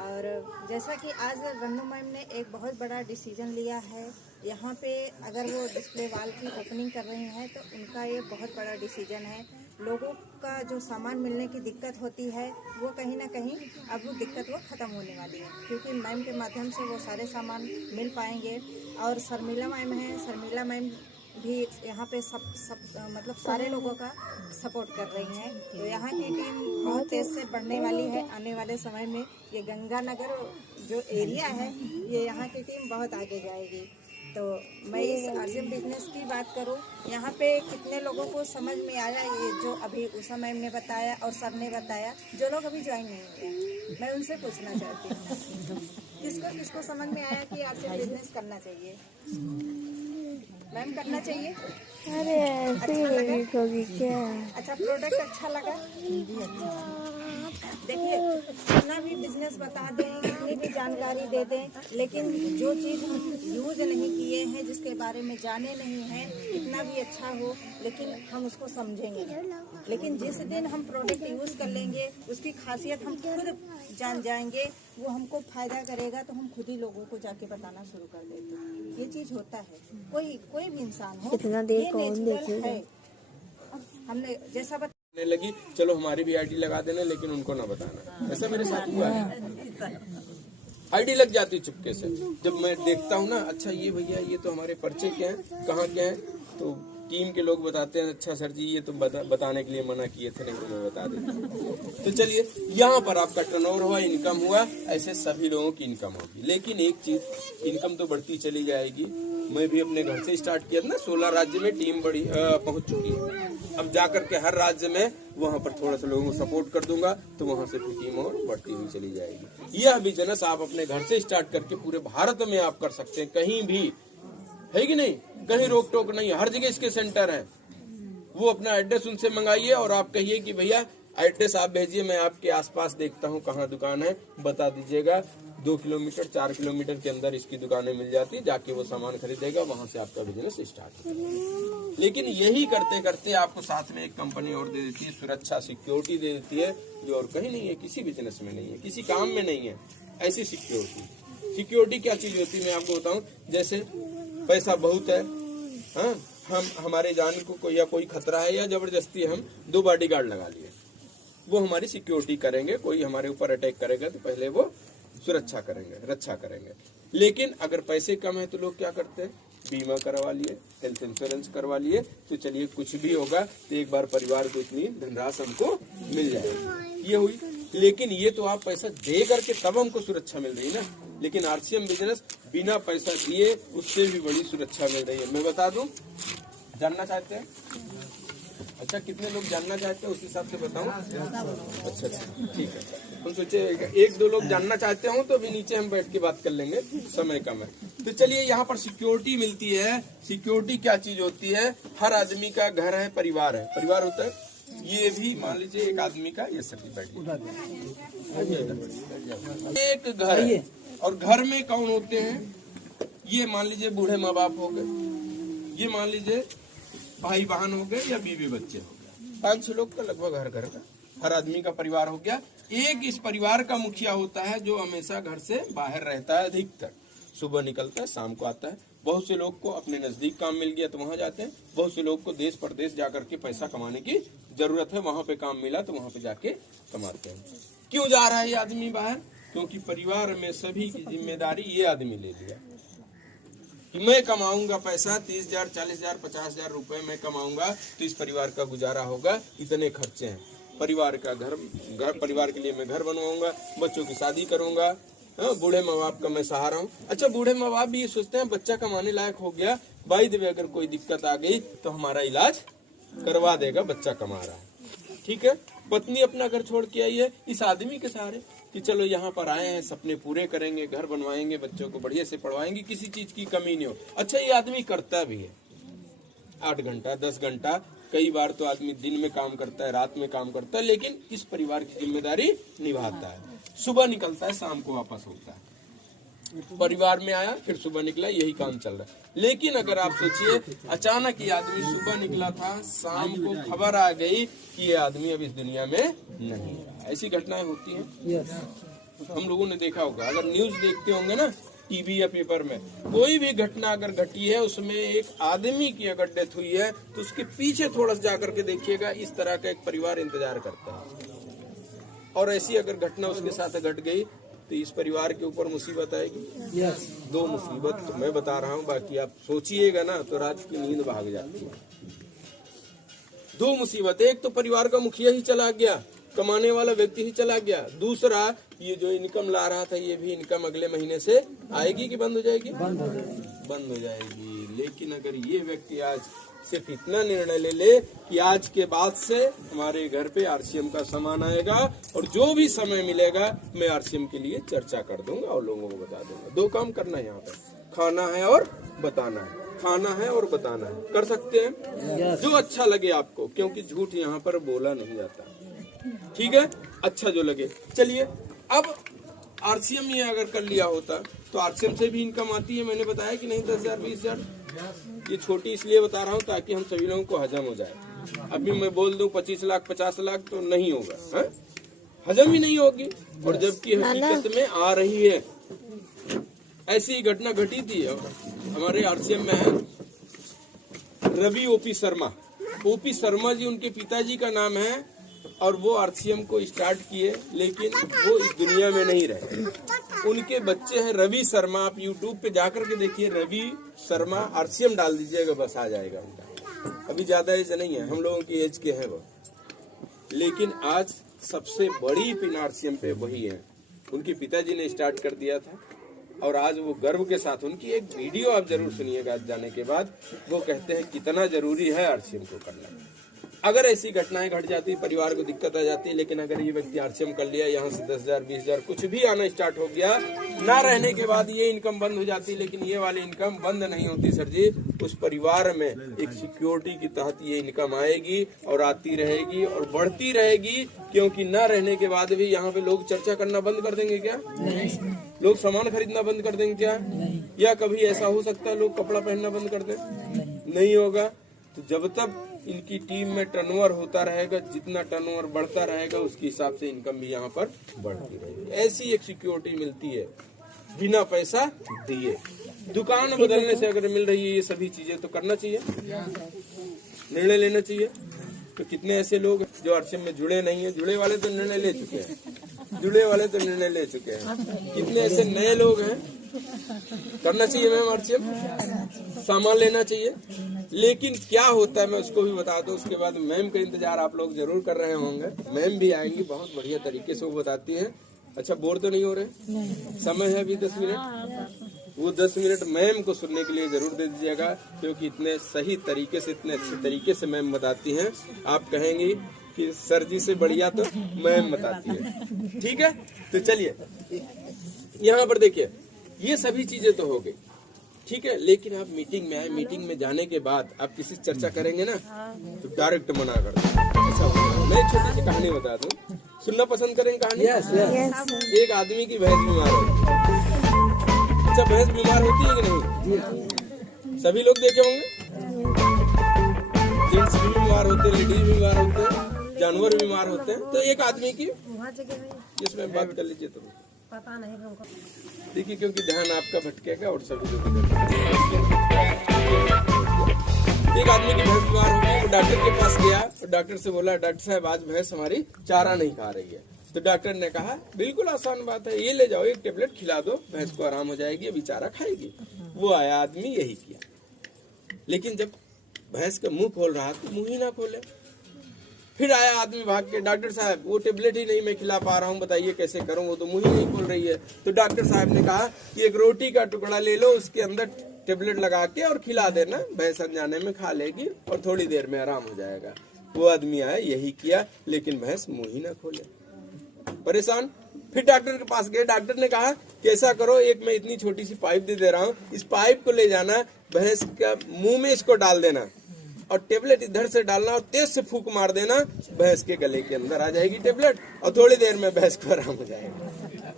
और जैसा कि आज रन्नू मैम ने एक बहुत बड़ा डिसीजन लिया है, यहाँ पे अगर वो डिस्प्ले वाल की ओपनिंग कर रही हैं, तो उनका ये बहुत बड़ा डिसीजन है। लोगों का जो सामान मिलने की दिक्कत होती है, वो कहीं ना कहीं अब वो दिक्कत वो ख़त्म होने वाली है, क्योंकि मैम के माध्यम से वो सारे सामान मिल पाएंगे। और शर्मिला मैम है, शर्मिला मैम भी यहाँ पे सब मतलब सारे लोगों का सपोर्ट कर रही हैं। तो यहाँ की टीम बहुत तेज़ से बढ़ने वाली है आने वाले समय में। ये गंगानगर जो एरिया है, ये यहाँ की टीम बहुत आगे जाएगी। तो मैं इस अर्जुन बिजनेस की बात करूँ, यहाँ पे कितने लोगों को समझ में आया ये जो अभी उषा मैम ने बताया और सर ने बताया, जो लोग अभी ज्वाइन नहीं हुए, मैं उनसे पूछना चाहती हूँ किसको समझ में आया कि अर्जुन बिजनेस करना चाहिए। मैम करना चाहिए। अरे ऐसे ही होगी क्या? अच्छा, प्रोडक्ट अच्छा लगा? देखिए, कितना भी बिजनेस बता दें, कितनी भी जानकारी दे दें, लेकिन जो चीज़ हम यूज नहीं किए हैं, जिसके बारे में जाने नहीं हैं, कितना भी अच्छा हो, लेकिन हम उसको समझेंगे। लेकिन जिस दिन हम प्रोडक्ट यूज कर लेंगे, उसकी खासियत हम खुद जान जाएंगे, वो हमको फायदा करेगा, तो हम खुद ही लोगों को जाके बताना शुरू कर देते हैं। ये चीज होता है, कोई भी इंसान हो, कितना देर ये कौन नेचुरल देखेगा? है। हमने जैसा लगी, चलो हमारी भी आईडी लगा देना, लेकिन उनको ना बताना। ऐसा मेरे साथ हुआ है, आईडी लग जाती चुपके से। जब मैं देखता हूँ ना, अच्छा ये भैया ये तो हमारे पर्चे के हैं, कहाँ के हैं, तो टीम के लोग बताते हैं, अच्छा सर जी ये तो बताने के लिए मना किए थे, नहीं तो मैं बता देता हूँ। तो चलिए, यहाँ पर आपका टर्नओवर हुआ, इनकम हुआ, ऐसे सभी लोगों की इनकम होगी। लेकिन एक चीज, इनकम तो बढ़ती चली जाएगी। मैं भी अपने घर से स्टार्ट किया था ना, 16 राज्य में टीम बड़ी पहुंच चुकी है। अब जाकर के हर राज्य में वहाँ पर थोड़ा सा लोगों को सपोर्ट कर दूंगा, तो वहाँ से फिर टीम और बढ़ती हुई चली जाएगी। यह बिजनेस आप अपने घर से स्टार्ट करके पूरे भारत में आप कर सकते हैं, कहीं भी, है कि नहीं, कहीं रोक टोक नहीं, हर जगह इसके सेंटर है। वो अपना एड्रेस उनसे मंगाइए और आप कहिए कि भैया एड्रेस आप भेजिए, मैं आपके आसपास देखता हूँ कहाँ दुकान है, बता दीजिएगा। 2 किलोमीटर 4 किलोमीटर के अंदर इसकी दुकानें मिल जाती है, जाके वो सामान खरीदेगा, वहां से आपका बिजनेस स्टार्ट होगा। लेकिन यही करते करते आपको साथ में एक कंपनी और दे देती है, सुरक्षा सिक्योरिटी दे देती है, जो और कहीं नहीं है, किसी बिजनेस में नहीं है, किसी काम में नहीं है। ऐसी सिक्योरिटी क्या चीज होती है मैं आपको बताऊं। जैसे पैसा बहुत है, हाँ, हम हमारे जान को या कोई खतरा है या जबरदस्ती हम 2 बॉडीगार्ड लगा लिए, वो हमारी सिक्योरिटी करेंगे। कोई हमारे ऊपर अटैक करेगा तो पहले वो सुरक्षा करेंगे, रक्षा करेंगे। लेकिन अगर पैसे कम है तो लोग क्या करते हैं, बीमा करवा लिए, हेल्थ इंश्योरेंस करवा लिए, तो चलिए कुछ भी होगा तो एक बार परिवार को इतनी धनराशि हमको मिल जाएगी, ये हुई। लेकिन ये तो आप पैसा दे करके तब हमको सुरक्षा मिल रही है ना। लेकिन आरसीएम बिजनेस बिना पैसा दिए उससे भी बड़ी सुरक्षा मिल रही है। मैं बता दूं, जानना चाहते हैं? अच्छा, कितने लोग जानना चाहते हैं उस हिसाब से बताऊं? अच्छा, ठीक है। हम सोचे 1-2 लोग जानना चाहते हो तो अभी नीचे हम बैठ के बात कर लेंगे, समय कम है। तो चलिए, यहाँ पर सिक्योरिटी मिलती है। सिक्योरिटी क्या चीज होती है? हर आदमी का घर है, परिवार है, परिवार होता है। ये भी मान लीजिए एक आदमी का, ये सभी बैठ एक घर है, और घर में कौन होते हैं? ये मान लीजिए बूढ़े माँ बाप हो गए, ये मान लीजिए भाई बहन हो गए, या बीवी बच्चे हो गए, 5-6 लोग का लगभग हर घर का, हर आदमी का परिवार हो गया। एक इस परिवार का मुखिया होता है, जो हमेशा घर से बाहर रहता है, अधिकतर सुबह निकलता है, शाम को आता है। बहुत से लोग को अपने नजदीक काम मिल गया तो वहां जाते हैं, बहुत से लोग को देश प्रदेश जाकर के पैसा कमाने की जरूरत है, वहां पे काम मिला तो वहां पे जाके कमाते हैं। क्यों जा रहा है ये आदमी बाहर? क्योंकि परिवार में सभी की जिम्मेदारी ये आदमी ले लिया कि मैं कमाऊंगा पैसा, 30,000, 40,000, 50,000 रुपए मैं कमाऊंगा तो इस परिवार का गुजारा होगा, इतने खर्चे हैं। परिवार का घर परिवार के लिए मैं घर बनवाऊंगा, बच्चों की शादी करूंगा, बूढ़े माँ बाप का मैं सहारा हूँ। अच्छा, बूढ़े माँ बाप भी ये सोचते हैं बच्चा कमाने लायक हो गया, बाई देवे अगर कोई दिक्कत आ गई तो हमारा इलाज करवा देगा, बच्चा कमा रहा है, ठीक है। पत्नी अपना घर छोड़ के आई है इस आदमी के सहारे कि चलो यहाँ पर आए हैं, सपने पूरे करेंगे, घर बनवाएंगे, बच्चों को बढ़िया से पढ़वाएंगे, किसी चीज की कमी नहीं हो। अच्छा, ये आदमी करता भी है 8 घंटा 10 घंटा, कई बार तो आदमी दिन में काम करता है, रात में काम करता है, लेकिन इस परिवार की जिम्मेदारी निभाता है। सुबह निकलता है, शाम को वापस होता है, परिवार में आया, फिर सुबह निकला, यही काम चल रहा है। लेकिन अगर आप सोचिए, अचानक ये आदमी सुबह निकला था, शाम को खबर आ गई कि ये आदमी अब इस दुनिया में नहीं रहा। ऐसी घटनाएं होती हैं, हम लोगों ने देखा होगा। अगर न्यूज देखते होंगे ना टीवी या पेपर में, कोई भी घटना अगर घटी है, उसमें एक आदमी की अगर डेथ हुई है तो उसके पीछे थोड़ा सा जाकर के देखिएगा, इस तरह का एक परिवार इंतजार करता है। और ऐसी अगर घटना उसके साथ घट गई तो इस परिवार के ऊपर मुसीबत आएगी। 2 मुसीबत तो मैं बता रहा हूँ, बाकी आप सोचिएगा ना तो रात की नींद भाग जाती है। 2 मुसीबत, एक तो परिवार का मुखिया ही चला गया, कमाने वाला व्यक्ति ही चला गया। दूसरा, ये जो इनकम ला रहा था, ये भी इनकम अगले महीने से आएगी कि बंद हो जाएगी? बंद हो जाएगी। लेकिन अगर ये व्यक्ति आज सिर्फ इतना निर्णय ले ले कि आज के बाद से हमारे घर पे आरसीएम का सामान आएगा और जो भी समय मिलेगा मैं आरसीएम के लिए चर्चा कर दूंगा और लोगों को बता दूंगा। 2 काम करना है यहाँ पे, खाना है और बताना है। खाना है और बताना है। कर सकते हैं जो अच्छा लगे आपको, क्योंकि झूठ यहाँ पर बोला नहीं जाता। ठीक है, अच्छा जो लगे। चलिए, अब आरसीएम ये अगर कर लिया होता तो आरसीएम से भी इनकम आती है। मैंने बताया कि नहीं 10,000 20,000। ये छोटी इसलिए बता रहा हूँ ताकि हम सभी लोगों को हजम हो जाए। अभी मैं बोल दूं 25 लाख 50 लाख तो नहीं होगा, है? हजम ही नहीं होगी। और जबकि हकीकत में आ रही है। ऐसी ही घटना घटी थी। हमारे आरसीएम में है रवि ओपी शर्मा। ओपी शर्मा जी उनके पिताजी का नाम है और वो आरसीएम को स्टार्ट किए, लेकिन वो इस दुनिया में नहीं रहे। उनके बच्चे हैं रवि शर्मा। आप यूट्यूब पे जाकर के देखिए, रवि शर्मा आरसीएम डाल दीजिएगा, बस आ जाएगा उनका। अभी ज्यादा एज नहीं है, हम लोगों की एज के हैं वो। लेकिन आज सबसे बड़ी पिन आरसीएम पे वही है। उनके पिताजी ने स्टार्ट कर दिया था और आज वो गर्व के साथ, उनकी एक वीडियो आप जरूर सुनिएगा आज जाने के बाद। वो कहते हैं कितना जरूरी है आरसीएम को करना। अगर ऐसी घटनाएं घट जाती, परिवार को दिक्कत आ जाती, लेकिन अगर ये व्यक्ति आरसीएम कर लिया, यहाँ से 10,000 20,000 कुछ भी आना स्टार्ट हो गया, ना रहने के बाद ये इनकम बंद हो जाती। लेकिन ये वाली इनकम बंद नहीं होती सर जी। उस परिवार में एक सिक्योरिटी के तहत ये इनकम आएगी और आती रहेगी और बढ़ती रहेगी। क्योंकि ना रहने के बाद भी यहाँ पे लोग चर्चा करना बंद कर देंगे क्या? लोग सामान खरीदना बंद कर देंगे क्या? या कभी ऐसा हो सकता है लोग कपड़ा पहनना बंद कर दें? नहीं होगा। तो जब तक इनकी टीम में टर्नओवर होता रहेगा, जितना टर्नओवर बढ़ता रहेगा उसके हिसाब से इनकम भी यहाँ पर बढ़ती रहेगी। ऐसी एक सिक्योरिटी मिलती है बिना पैसा दिए। दुकान बदलने से अगर मिल रही है ये सभी चीजें, तो करना चाहिए, निर्णय लेना चाहिए। तो कितने ऐसे लोग जो आरसीएम में जुड़े नहीं है, जुड़े वाले तो निर्णय ले चुके हैं, जुड़े वाले तो निर्णय ले चुके हैं। कितने ऐसे नए लोग हैं? करना चाहिए मैम आरसीएम, सामान लेना चाहिए। लेकिन क्या होता है मैं उसको भी बता दूं, उसके बाद मैम का इंतजार आप लोग जरूर कर रहे होंगे। मैम भी आएंगी, बहुत बढ़िया तरीके से वो बताती हैं। अच्छा, बोर तो नहीं हो रहे? समय है अभी 10 मिनट। वो 10 मिनट मैम को सुनने के लिए जरूर दे दीजिएगा, क्योंकि इतने सही तरीके से, इतने अच्छे तरीके से मैम बताती हैं। आप कहेंगी कि सर जी से बढ़िया तो मैम बताती है। ठीक है, तो चलिए यहाँ पर देखिए, ये सभी चीजें तो हो गई, ठीक है। लेकिन आप मीटिंग में आए, मीटिंग में जाने के बाद आप किसी से चर्चा करेंगे ना, तो डायरेक्ट मना कर दो। ऐसा होगा। मैं एक छोटी सी कहानी बता दूं, सुनना पसंद करेंगे कहानी? एक आदमी की भैंस बीमार होती। अच्छा, भैंस बीमार होती है कि नहीं? सभी लोग देखे होंगे। जेंट्स भी बीमार होते हैं, लेडीज भी बीमार होते हैं, जानवर बीमार होते हैं। तो एक आदमी की, इसमें बात कर लीजिए तो पता नहीं हमको, देखिए, क्योंकि ध्यान आपका भटकेगा और सभी लोग। एक आदमी की भैंस बीमार हो गई, वो डॉक्टर के पास गया और डॉक्टर से बोला, डॉक्टर साहब आज भैंस हमारी चारा नहीं खा रही है। तो डॉक्टर ने कहा, बिल्कुल आसान बात है, ये ले जाओ, एक टेबलेट खिला दो, भैंस को आराम हो जाएगी, अभी चारा खाएगी। वो आया आदमी, यही किया। लेकिन जब भैंस का मुंह खोल रहा तो मुंह ही ना खोले। फिर आया आदमी भाग के, डॉक्टर साहब वो टेबलेट ही नहीं मैं खिला पा रहा हूँ, बताइए कैसे करूँ, वो तो मुंह ही नहीं खोल रही है। तो डॉक्टर साहब ने कहा कि एक रोटी का टुकड़ा ले लो, उसके अंदर टेबलेट लगा के और खिला देना, भैंस अनजाने में खा लेगी और थोड़ी देर में आराम हो जाएगा। वो आदमी आया, यही किया, लेकिन भैंस मुंह ही ना खोले, परेशान। फिर डॉक्टर के पास गए, डॉक्टर ने कहा कि ऐसा करो, एक मैं इतनी छोटी सी पाइप दे रहा हूँ, इस पाइप को ले जाना, भैंस का मुंह में इसको डाल देना और टेबलेट इधर से डालना और तेज से फूंक मार देना, भैंस के गले के अंदर आ जाएगी टेबलेट और थोड़ी देर में भैंस को आराम हो जाएगा।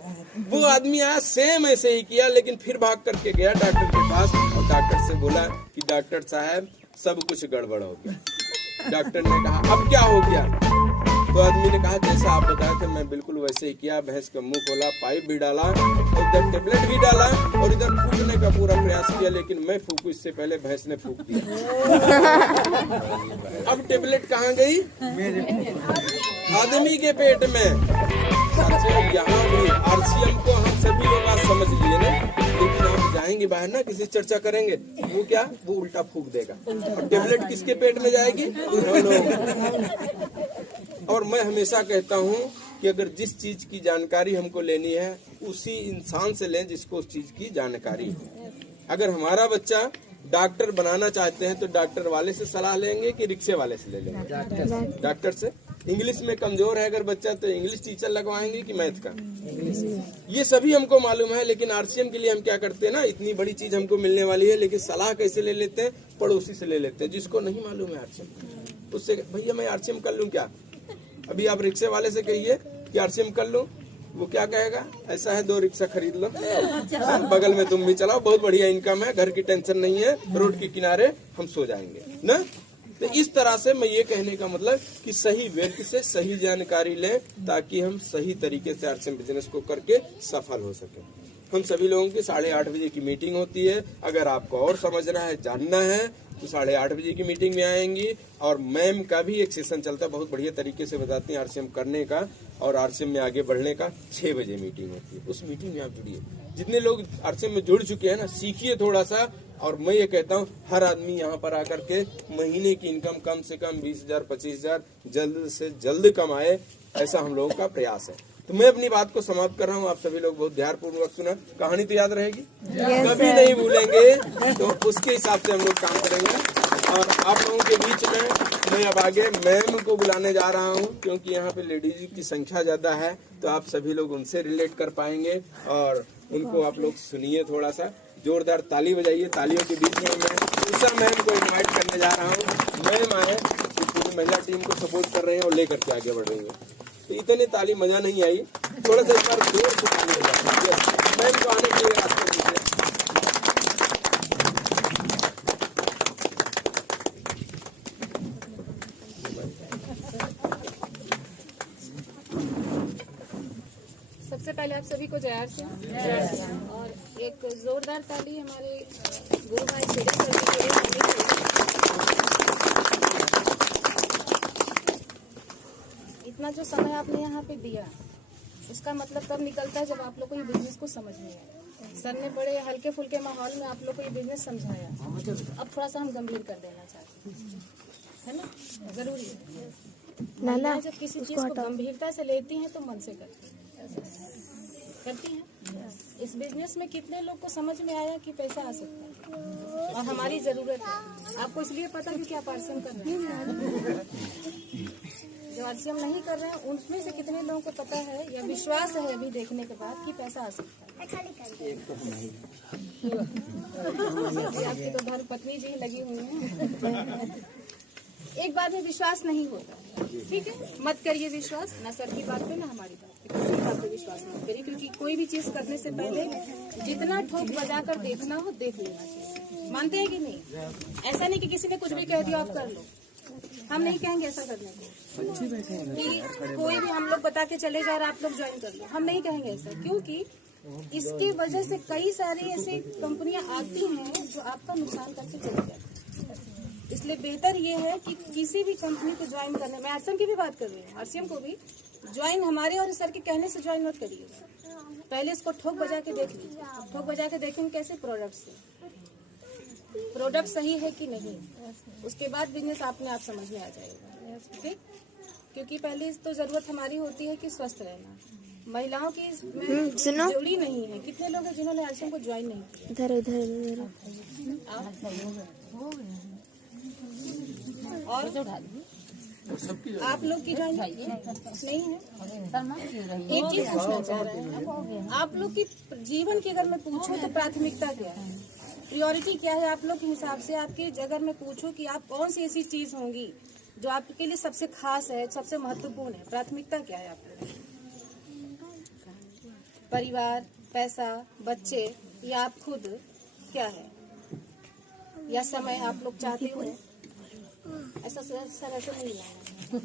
वो आदमी आया, सेम ऐसे ही किया, लेकिन फिर भाग करके गया डॉक्टर के पास और डॉक्टर से बोला कि डॉक्टर साहब सब कुछ गड़बड़ हो गया। डॉक्टर ने कहा, अब क्या हो गया? तो आदमी ने कहा, जैसा आप बताए थे मैं बिल्कुल वैसे ही किया, भैंस का मुंह खोला, पाइप भी डाला, इधर टेबलेट भी डाला और इधर फूंकने का पूरा प्रयास किया, लेकिन मैं फूंकू इससे पहले भैंस ने फूंक दिया। अब टेबलेट कहाँ गई? आदमी के पेट में। यहाँ भी आरसीएम को हम सभी लोग आज समझ लिए ना, लेकिन आप जाएंगे बाहर ना, किसी चर्चा करेंगे, वो क्या, वो उल्टा फूंक देगा और टेबलेट किसके पेट में जाएगी? और मैं हमेशा कहता हूँ कि अगर जिस चीज की जानकारी हमको लेनी है उसी इंसान से लें जिसको उस चीज की जानकारी हो। अगर हमारा बच्चा डॉक्टर बनाना चाहते हैं तो डॉक्टर वाले से सलाह लेंगे कि रिक्शे वाले से ले लेंगे? डॉक्टर से। इंग्लिश में कमजोर है अगर बच्चा तो इंग्लिश टीचर लगवाएंगे कि मैथ का, ये सभी हमको मालूम है। लेकिन आरसीएम के लिए हम क्या करते हैं ना, इतनी बड़ी चीज हमको मिलने वाली है, लेकिन सलाह कैसे ले लेते हैं, पड़ोसी से ले लेते हैं जिसको नहीं मालूम है आरसीएम, उससे भैया मैं आरसीएम कर लूं क्या। अभी आप रिक्शे वाले से कहिए कि आरसीएम कर लो, वो क्या कहेगा, ऐसा है 2 रिक्शा खरीद लो, बगल में तुम भी चलाओ, बहुत बढ़िया इनकम है, घर की टेंशन नहीं है, रोड के किनारे हम सो जाएंगे ना। तो इस तरह से मैं ये कहने का मतलब कि सही व्यक्ति से सही जानकारी लें ताकि हम सही तरीके से आरसीएम बिजनेस को करके सफल हो सके। हम सभी लोगों की 8:30 बजे की मीटिंग होती है। अगर आपको और समझना है, जानना है तो 8:30 बजे की मीटिंग में आएंगी। और मैम का भी एक सेशन चलता है, बहुत बढ़िया तरीके से बताती हैं आरसीएम करने का और आरसीएम में आगे बढ़ने का। 6 बजे मीटिंग होती है, उस मीटिंग में आप जुड़िए। जितने लोग आरसीएम में जुड़ चुके हैं ना, सीखिए थोड़ा सा। और मैं ये कहता हूँ हर आदमी यहाँ पर आकर के महीने की इनकम कम से कम 20,000 25,000 जल्द से जल्द कमाए, ऐसा हम लोगों का प्रयास है। तो मैं अपनी बात को समाप्त कर रहा हूँ। आप सभी लोग बहुत ध्यानपूर्वक सुना, कहानी तो याद रहेगी, कभी नहीं भूलेंगे, तो उसके हिसाब से हम लोग काम करेंगे। और आप लोगों के बीच में मैं अब आगे मैम को बुलाने जा रहा हूँ, क्योंकि यहाँ पे लेडीज की संख्या ज्यादा है, तो आप सभी लोग उनसे रिलेट कर पाएंगे और उनको आप लोग सुनिए। थोड़ा सा जोरदार ताली बजाइए। तालियों के बीच में मैं उषा मैम को इन्वाइट करने जा रहा हूँ। मैम आए, पूरी महिला टीम को सपोर्ट कर रहे हैं और लेकर के आगे बढ़ रही है। तो इतने ताली मजा नहीं आई, थोड़ा सा इस बार जोर से ताली बजाइए। मैम को आने के लिए रास्ते दीजिए। सबसे पहले आप सभी को जय आरसीएम और एक जोरदार ताली हमारे गुरु भाई शेरे सर जी के लिए। इतना जो समय आपने यहाँ पे दिया, उसका मतलब तब निकलता है जब आप लोग को ये बिजनेस को समझ में आया। सर ने बड़े हल्के फुल्के माहौल में आप लोग को ये बिजनेस समझाया। अब थोड़ा सा हम गंभीर कर देना चाहते हैं, है ना, जरूरी है। महिलाएं जब किसी चीज को गंभीरता से लेती हैं तो मन से करती हैं। इस बिजनेस में कितने लोग को समझ में आया कि पैसा आ सकता है और हमारी जरूरत है। आपको इसलिए पता है कि आप आरसीएम कर रहे हैं। जो आरसीएम नहीं कर रहे हैं उनमें से कितने लोगों को पता है या विश्वास है अभी देखने के बाद कि पैसा आ सकता है। आपकी तो धर्म पत्नी जी लगी हुई है। एक बात में विश्वास नहीं होता, ठीक है, मत करिए विश्वास, ना सर की बात पे ना हमारी बात पे, किसी बात पे विश्वास मत करिए। क्योंकि कोई भी चीज करने से पहले जितना ठोक बजा कर देखना हो देख लेना चाहिए। मानते हैं कि नहीं? ऐसा नहीं कि किसी ने कुछ भी कह दिया आप कर लो, हम नहीं कहेंगे ऐसा करने को कि कोई भी हम लोग बता के चले जा रहे आप लोग ज्वाइन कर लो, हम नहीं कहेंगे ऐसा। क्योंकि इसके वजह से कई सारी ऐसी कंपनियां आती हैं जो आपका नुकसान करके चले जाती हैं। इसलिए बेहतर ये है कि किसी भी कंपनी को ज्वाइन करने में, आरसीएम की भी बात कर रही हूँ, आरसीएम को भी ज्वाइन हमारे और सर के कहने से ज्वाइन मत करिएगा। पहले इसको ठोक बजा के देख लीजिए। ठोक बजा के देखेंगे कैसे, प्रोडक्ट से, प्रोडक्ट सही है कि नहीं, उसके बाद बिजनेस अपने आप समझ में आ जाएगा, ठीक। क्योंकि पहले तो जरूरत हमारी होती है कि स्वस्थ रहना। महिलाओं की जरूरी नहीं है। कितने लोग हैं जिन्होंने आरसीएम को ज्वाइन नहीं किया? इधर इधर इधर और आप लोग की ज्वाइन नहीं है। एक चीज पूछना चाह रहे हैं, आप लोग की जीवन की अगर मैं पूछूं तो प्राथमिकता क्या है, प्रायोरिटी क्या है आप लोग के हिसाब से? आपकी अगर मैं पूछूं कि आप कौन सी ऐसी चीज होंगी जो आपके लिए सबसे खास है, सबसे महत्वपूर्ण है, प्राथमिकता क्या है आप लोग? परिवार, पैसा, बच्चे या आप खुद, क्या है, या समय आप लोग चाहते हो? ऐसा सर ऐसे नहीं लाना।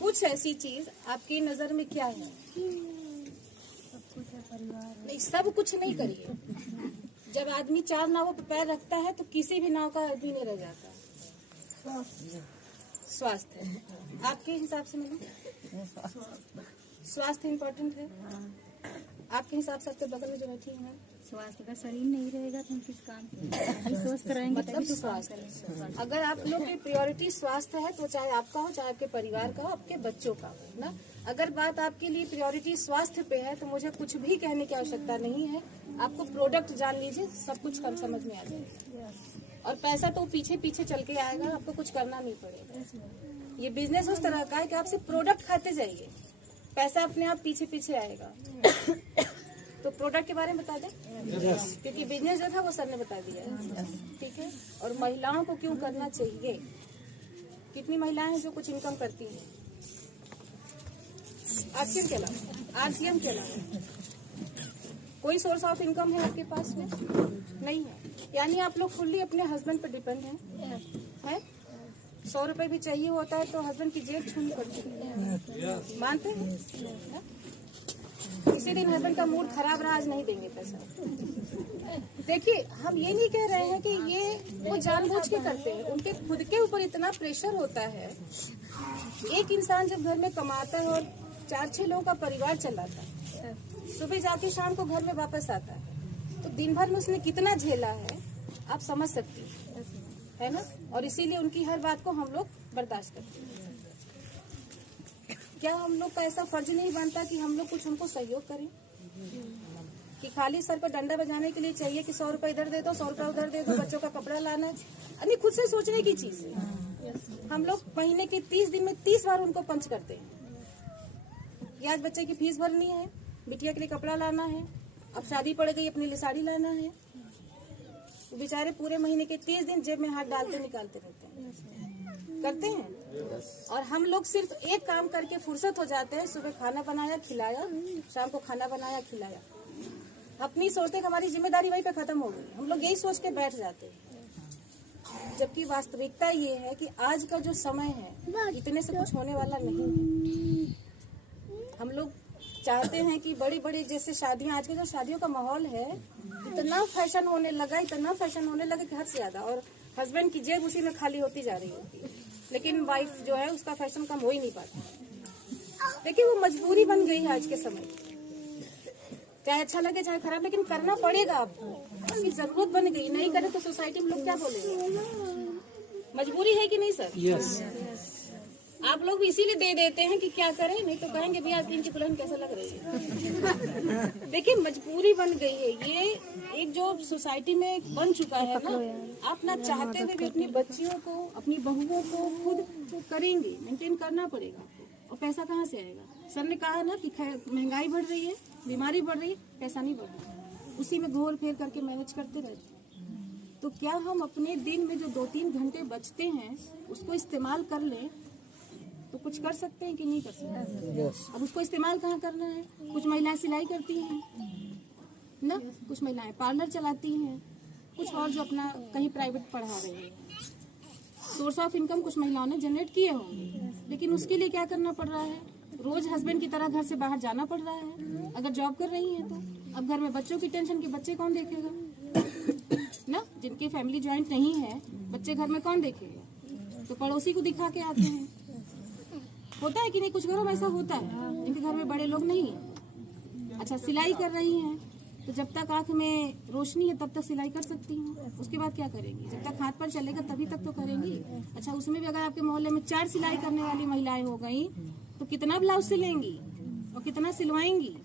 कुछ ऐसी चीज आपकी नजर में क्या है? नहीं, सब कुछ नहीं करिए। जब आदमी 4 नावों पर पैर रखता है तो किसी भी नाव का आदमी नहीं रह जाता। स्वास्थ्य आपके हिसाब से मिला, स्वास्थ्य इम्पोर्टेंट है आपके हिसाब से? आपके बगल में जो बैठी है, स्वास्थ्य का शरीर नहीं रहेगा तो हम किस काम के स्वस्थ रहेंगे? मतलब स्वास्थ्य, अगर आप लोग की प्रायोरिटी स्वास्थ्य है तो चाहे आपका हो, चाहे आपके परिवार का हो, आपके बच्चों का हो ना। अगर बात आपके लिए प्रायोरिटी स्वास्थ्य पे है तो मुझे कुछ भी कहने की आवश्यकता नहीं है। आपको प्रोडक्ट जान लीजिए, सब कुछ कम समझ में आ जाएगा। और पैसा तो पीछे पीछे चल के आएगा, आपको कुछ करना नहीं पड़ेगा। ये बिजनेस उस तरह का है कि आप सिर्फ प्रोडक्ट खाते जाइए, पैसा अपने आप पीछे पीछे आएगा। तो प्रोडक्ट के बारे में बता दें, क्योंकि बिजनेस जो था वो सर ने बता दिया है, ठीक है। और महिलाओं को क्यों करना चाहिए, कितनी महिलाएं हैं जो कुछ इनकम करती हैं आरसीएम के अलावा? कोई सोर्स ऑफ इनकम है आपके पास में? नहीं है। यानी आप लोग फुल्ली अपने हस्बैंड पर डिपेंड हैं। 100 रुपए भी चाहिए होता है तो हस्बैंड की जेब छूनी पड़ती है, मानते हैं? किसी दिन हस्बैंड का मूड खराब रहा, आज नहीं देंगे पैसा। देखिए, हम ये नहीं कह रहे हैं कि ये वो जानबूझ के करते हैं, उनके खुद के ऊपर इतना प्रेशर होता है। एक इंसान जब घर में कमाता है और 4-6 लोगों का परिवार चलाता है, सुबह जाके शाम को घर में वापस आता है, तो दिन भर में उसने कितना झेला है आप समझ सकती है ना। और इसीलिए उनकी हर बात को हम लोग बर्दाश्त करते हैं। क्या हम लोग का ऐसा फर्ज नहीं बनता कि हम लोग कुछ उनको सहयोग करें, कि खाली सर पर डंडा बजाने के लिए चाहिए कि 100 रुपए इधर दे दो, 100 रुपए उधर दे दो, बच्चों का कपड़ा लाना है। अरे खुद से सोचने की चीज है। हम लोग महीने के 30 दिन में 30 बार उनको पंच करते हैं कि आज बच्चे की फीस भरनी है, बिटिया के लिए कपड़ा लाना है, अब शादी पड़ गई अपने लिए साड़ी लाना है। तो बेचारे पूरे महीने के 30 दिन जेब में हाथ डालते निकालते रहते हैं, करते हैं। और हम लोग सिर्फ एक काम करके फुर्सत हो जाते हैं, सुबह खाना बनाया खिलाया, शाम को खाना बनाया खिलाया, अपनी सोचते हमारी जिम्मेदारी वहीं पे खत्म हो गई। हम लोग यही सोच के बैठ जाते हैं, जबकि वास्तविकता ये है कि आज का जो समय है इतने से कुछ होने वाला नहीं है। हम लोग चाहते हैं कि बड़ी बड़ी जैसे शादियां, आज के जो शादियों का माहौल है इतना फैशन होने लगा कि हद से ज्यादा, और हस्बैंड की जेब उसी में खाली होती जा रही होती है, लेकिन वाइफ जो है उसका फैशन कम हो ही नहीं पाता। देखिए, वो मजबूरी बन गई है आज के समय, चाहे अच्छा लगे चाहे खराब, लेकिन करना पड़ेगा आपको, इसकी जरूरत बन गई। नहीं करे तो सोसाइटी में लोग क्या बोलेंगे? मजबूरी है कि नहीं सर? यस। आप लोग भी इसीलिए दे देते हैं कि क्या करें, नहीं तो कहेंगे भैया इनकी दुल्हन कैसा लग रही है। देखिए, मजबूरी बन गई है, ये एक जो सोसाइटी में बन चुका है ना। आप ना चाहते हुए भी अपनी बच्चियों को, अपनी बहुओं को खुद जो करेंगे, मेंटेन करना पड़ेगा। और पैसा कहाँ से आएगा? सर ने कहा ना कि महंगाई बढ़ रही है, बीमारी बढ़ रही है, पैसा नहीं बढ़ रहा, उसी में घोर फेर करके मैनेज करते रहते हैं। तो क्या हम अपने दिन में जो 2-3 घंटे बचते हैं उसको इस्तेमाल कर लें तो कुछ कर सकते हैं कि नहीं कर सकते? अब उसको इस्तेमाल कहाँ करना है? कुछ महिलाएं सिलाई करती हैं ना, कुछ महिलाएं पार्लर चलाती हैं, कुछ और जो अपना कहीं प्राइवेट पढ़ा रही हैं। सोर्स ऑफ इनकम कुछ महिलाओं ने जनरेट किए होंगे, लेकिन उसके लिए क्या करना पड़ रहा है? रोज हस्बैंड की तरह घर से बाहर जाना पड़ रहा है। अगर जॉब कर रही है तो अब घर में बच्चों की टेंशन कि बच्चे कौन देखेगा ना, जिनकी फैमिली ज्वाइंट नहीं है, बच्चे घर में कौन देखेगा? तो पड़ोसी को दिखा के आते हैं। होता है कि नहीं? कुछ घरों में ऐसा होता है जिनके घर में बड़े लोग नहीं है। अच्छा, सिलाई कर रही हैं तो जब तक आंख में रोशनी है तब तक सिलाई कर सकती हैं, उसके बाद क्या करेंगी? जब तक हाथ पर चलेगा तभी तक तो करेंगी। अच्छा, उसमें भी अगर आपके मोहल्ले में 4 सिलाई करने वाली महिलाएं हो गई तो कितना ब्लाउज सिलेंगी और कितना सिलवाएंगी?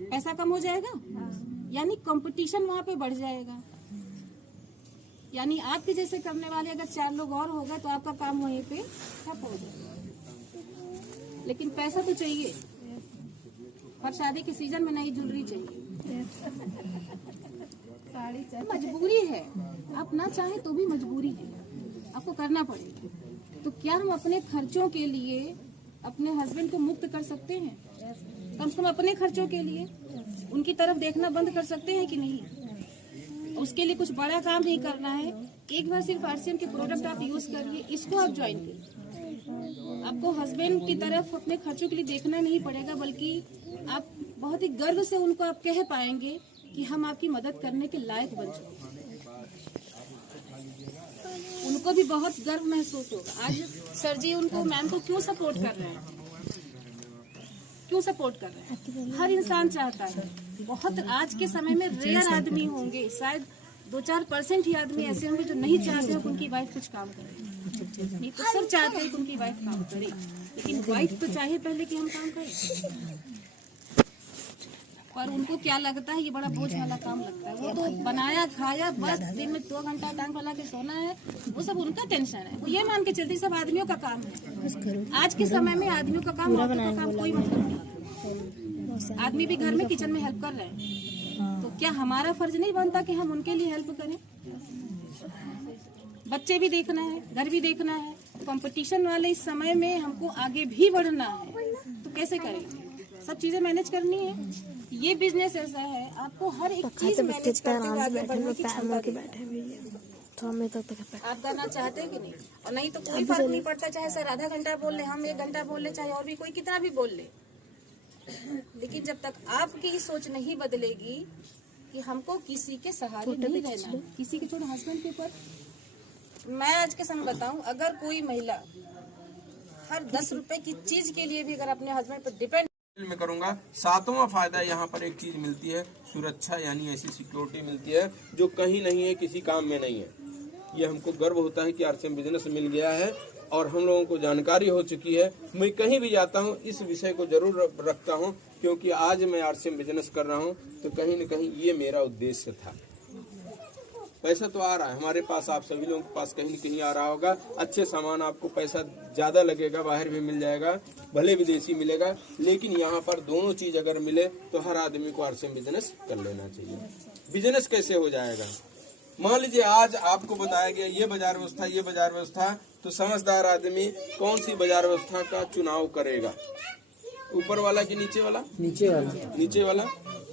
पैसा कम हो जाएगा, यानी कंपटीशन वहाँ पे बढ़ जाएगा। यानी आपके जैसे करने वाले अगर 4 लोग और हो गए तो आपका काम वहीं पे ठप हो जाएगा। लेकिन पैसा तो चाहिए, और शादी के सीजन में नई ज्वेलरी चाहिए, साड़ी चाहिए। मजबूरी है, आप ना चाहें तो भी मजबूरी है, आपको करना पड़ेगा। तो क्या हम अपने खर्चों के लिए अपने हस्बैंड को मुक्त कर सकते हैं? कम से कम अपने खर्चों के लिए उनकी तरफ देखना बंद कर सकते हैं कि नहीं? उसके लिए कुछ बड़ा काम नहीं करना है, एक बार सिर्फ आरसीएम के प्रोडक्ट आप यूज करिए, इसको आप ज्वाइन करिए। आपको हस्बैंड की तरफ अपने खर्चों के लिए देखना नहीं पड़ेगा, बल्कि आप बहुत ही गर्व से उनको आप कह पाएंगे कि हम आपकी मदद करने के लायक बन चुके हैं। उनको भी बहुत गर्व महसूस होगा। आज सर जी उनको, मैम को क्यों सपोर्ट कर रहे हैं? क्यों सपोर्ट कर रहे हैं? हर इंसान चाहता है। बहुत आज के समय में रेयर आदमी होंगे, शायद 2-4% ही आदमी ऐसे होंगे जो नहीं चाहते हो कि उनकी वाइफ कुछ काम करे। नहीं तो सब चाहते हैं कि उनकी वाइफ काम करे, लेकिन वाइफ तो चाहे पहले कि हम काम करें। पर उनको क्या लगता है ये बड़ा बोझ वाला काम लगता है। वो तो बनाया खाया बस दिन में 2 घंटा टांग फैला के सोना है, वो सब उनका टेंशन है। वो ये मान के चलती सब आदमियों का काम है। आज के समय में आदमियों का काम, औरतों का काम कोई मतलब नहीं। आदमी भी घर में किचन में हेल्प कर रहे हैं, तो क्या हमारा फर्ज नहीं बनता कि हम उनके लिए हेल्प करें? बच्चे भी देखना है, घर भी देखना है। कंपटीशन वाले इस समय में हमको आगे भी बढ़ना है, तो कैसे करेंगे? सब चीजें मैनेज करनी है। ये बिजनेस ऐसा है, आपको हर एक चीज मैनेज करते हुए आगे बढ़ने की क्षमता आप करना चाहते हैं कि नहीं? और नहीं तो कोई फर्क नहीं पड़ता, चाहे सर आधा घंटा बोल ले, हम 1 घंटा बोल ले, चाहे और भी कोई कितना भी बोल ले। लेकिन जब तक आपकी सोच नहीं बदलेगी कि हमको किसी के सहारे नहीं रहना, किसी के छोटे हस्बैंड के ऊपर। मैं आज के समय बताऊं, अगर कोई महिला हर 10 रुपए की चीज के लिए भी अगर अपने हस्बैंड पर डिपेंड में करूंगा। 7वां फायदा यहाँ पर एक चीज मिलती है, सुरक्षा, यानी ऐसी सिक्योरिटी मिलती है जो कहीं नहीं है, किसी काम में नहीं है। ये हमको गर्व होता है कि आरसीएम बिजनेस मिल गया है और हम लोगों को जानकारी हो चुकी है। मैं कहीं भी जाता हूँ इस विषय को जरूर रखता हूँ, क्योंकि आज मैं आरसीएम बिजनेस कर रहा हूँ तो कहीं न कहीं ये मेरा उद्देश्य था। पैसा तो आ रहा है हमारे पास, आप सभी लोगों के पास कहीं न कहीं आ रहा होगा। अच्छे सामान आपको पैसा ज्यादा लगेगा, बाहर भी मिल जाएगा, भले विदेशी मिलेगा, लेकिन यहाँ पर दोनों चीज अगर मिले तो हर आदमी को आरसीएम बिजनेस कर लेना चाहिए। बिजनेस कैसे हो जाएगा? मान लीजिए आज आपको बताया गया ये बाजार व्यवस्था, ये बाजार व्यवस्था, तो समझदार आदमी कौन सी बाजार व्यवस्था का चुनाव करेगा? ऊपर वाला कि नीचे वाला? नीचे वाला। नीचे वाला,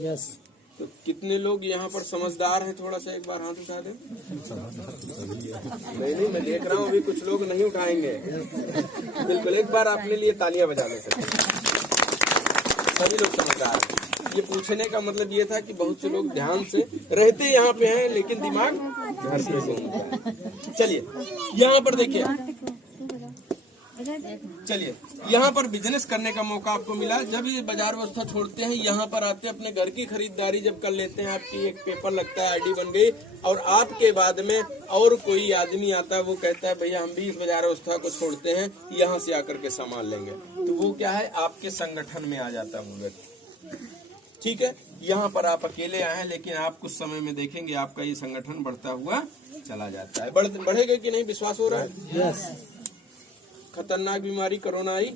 यस। तो कितने लोग यहाँ पर समझदार हैं? थोड़ा सा एक बार हाथ उठा दें। नहीं, मैं देख रहा हूँ अभी कुछ लोग नहीं उठाएंगे। बिल्कुल, एक बार अपने लिए तालियां बजा ले सकते। सभी लोग समझदार हैं। ये पूछने का मतलब ये था कि बहुत से लोग ध्यान से रहते यहाँ पे हैं, लेकिन दिमाग घर पे घूमता है। चलिए यहाँ पर देखिए, चलिए यहाँ पर बिजनेस करने का मौका आपको मिला। जब ये बाजार व्यवस्था छोड़ते हैं, यहाँ पर आते हैं, अपने घर की खरीदारी जब कर लेते हैं, आपकी एक पेपर लगता है, आईडी बन गई, और आपके बाद में और कोई आदमी आता है, वो कहता है भैया हम भी इस बाजार व्यवस्था को छोड़ते हैं, यहाँ से आकर के सामान लेंगे, तो वो क्या है, आपके संगठन में आ जाता है वो व्यक्ति। ठीक है, यहाँ पर आप अकेले आए हैं, लेकिन आप कुछ समय में देखेंगे आपका ये संगठन बढ़ता हुआ चला जाता है। बढ़ेगा कि नहीं, विश्वास हो रहा है? यस। खतरनाक बीमारी कोरोना आई,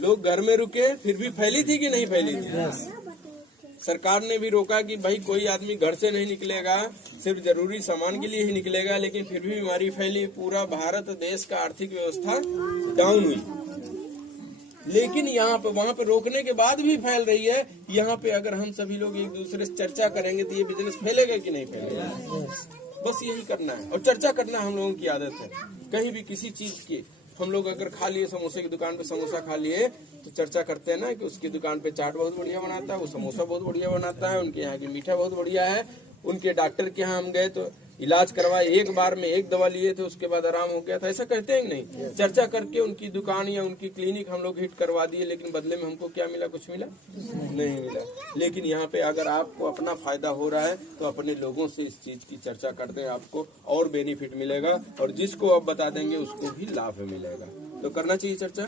लोग घर में रुके, फिर भी फैली थी कि नहीं फैली थी? सरकार ने भी रोका कि भाई कोई आदमी घर से नहीं निकलेगा, सिर्फ जरूरी सामान के लिए ही निकलेगा, लेकिन फिर भी बीमारी फैली। पूरा भारत देश का आर्थिक व्यवस्था डाउन हुई, लेकिन यहाँ पे वहाँ पे रोकने के बाद भी फैल रही है। यहाँ पे अगर हम सभी लोग एक दूसरे से चर्चा करेंगे तो ये बिजनेस फैलेगा कि नहीं फैलेगा? बस यही करना है, और चर्चा करना हम लोगों की आदत है। कहीं भी किसी चीज की हम लोग अगर खा लिए, समोसे की दुकान पे समोसा खा लिए, तो चर्चा करते हैं ना कि उसकी दुकान पे चाट बहुत बढ़िया बनाता है, वो समोसा बहुत बढ़िया बनाता है, उनके यहाँ की मीठा बहुत बढ़िया है। उनके डॉक्टर के यहाँ हम गए तो इलाज करवाए, एक बार में एक दवा लिए थे, उसके बाद आराम हो गया था। ऐसा कहते हैं कि नहीं? चर्चा करके उनकी दुकान या उनकी क्लिनिक हम लोग हिट करवा दिए, लेकिन बदले में हमको क्या मिला? कुछ मिला नहीं मिला। लेकिन यहाँ पे अगर आपको अपना फायदा हो रहा है तो अपने लोगों से इस चीज की चर्चा करते हैं, आपको और बेनिफिट मिलेगा, और जिसको आप बता देंगे उसको भी लाभ मिलेगा। तो करना चाहिए चर्चा।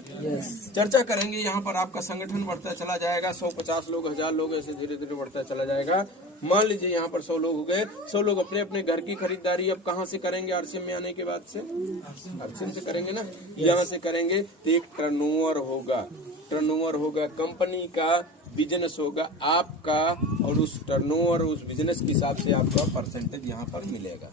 चर्चा करेंगे, यहाँ पर आपका संगठन बढ़ता चला जाएगा। 150 लोग, 1000 लोग, ऐसे धीरे धीरे बढ़ता चला जाएगा। मान लीजिए यहाँ पर 100 लोग हो गए, 100 लोग अपने अपने घर की खरीदारी अब कहाँ से करेंगे? आरसीएम में आने के बाद से आरसीएम से करेंगे ना, यहाँ से करेंगे तो एक टर्नओवर होगा, कंपनी का बिजनेस होगा आपका, और उस टर्नओवर, उस बिजनेस के हिसाब से आपका परसेंटेज यहाँ पर मिलेगा।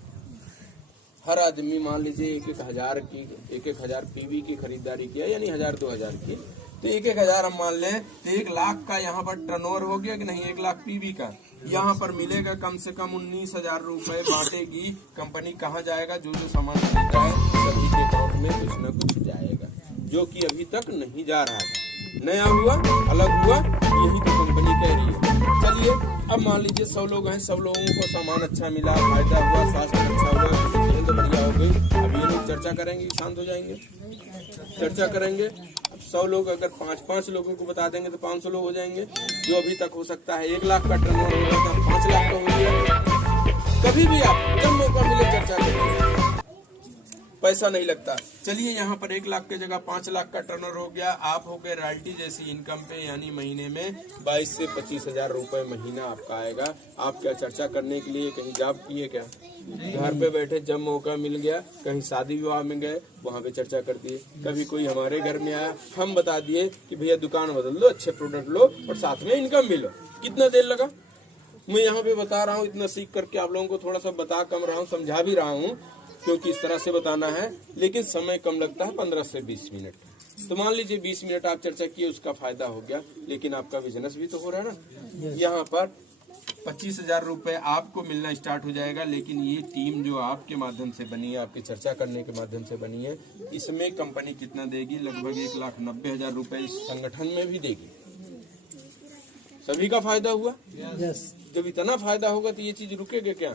हर आदमी मान लीजिए 1,000 पीवी की खरीदारी किया, यानी 1000-2000 की, तो 1,000 हम मान लें तो 1 लाख का यहाँ पर टर्नओवर हो गया कि नहीं? 1 लाख पीवी का यहाँ पर मिलेगा कम से कम 19,000 रुपए बांटेगी कंपनी। कहाँ जाएगा? जो जो सामान खरीदा है सभी के अकाउंट में कुछ न कुछ जाएगा, जो कि अभी तक नहीं जा रहा था। नया हुआ, अलग हुआ, यही तो कंपनी कह रही है। चलिए अब मान लीजिए 100 लोग हैं, सब लोगों को सामान अच्छा मिला, फायदा हुआ, स्वास्थ्य अच्छा हुआ, तो बढ़िया हो गई। अब ये लोग चर्चा करेंगे, शांत हो जाएंगे, चर्चा करेंगे। अब 100 लोग अगर 5-5 लोगों को बता देंगे तो 500 लोग हो जाएंगे। जो अभी तक हो सकता है 1 लाख का टर्नओवर हो रहा था, 5 लाख का हो गया। कभी भी आप जब मौका मिले चर्चा करेंगे। पैसा नहीं लगता। चलिए यहाँ पर 1 लाख की जगह 5 लाख का टर्नओवर हो गया, आप हो गए रॉयल्टी जैसी इनकम पे, यानी महीने में 22 से 25 हजार रुपए महीना आपका आएगा। आप क्या चर्चा करने के लिए कहीं जॉब किए क्या? घर पे बैठे जब मौका मिल गया, कहीं शादी विवाह में गए, वहाँ पे चर्चा कर दिए। कभी कोई हमारे घर में आया, हम बता दिए कि भैया दुकान बदल लो, अच्छे प्रोडक्ट लो और साथ में इनकम भी लो। कितना देर लगा? मैं यहाँ पे बता रहा हूँ, इतना सीख करके आप लोगों को थोड़ा सा बता कम रहा हूँ, समझा भी रहा हूँ, क्योंकि इस तरह से बताना है, लेकिन समय कम लगता है, 15 से 20 मिनट। तो मान लीजिए 20 मिनट आप चर्चा किए, उसका फायदा हो गया, लेकिन आपका बिजनेस भी तो हो रहा है ना। यहाँ पर 25 हजार रुपए आपको मिलना स्टार्ट हो जाएगा, लेकिन ये टीम जो आपके माध्यम से बनी है, आपके चर्चा करने के माध्यम से बनी है, इसमें कंपनी कितना देगी? लगभग 1,90,000 रुपए इस संगठन में भी देगी। सभी का फायदा हुआ। जब इतना फायदा होगा तो ये चीज रुकेगा क्या?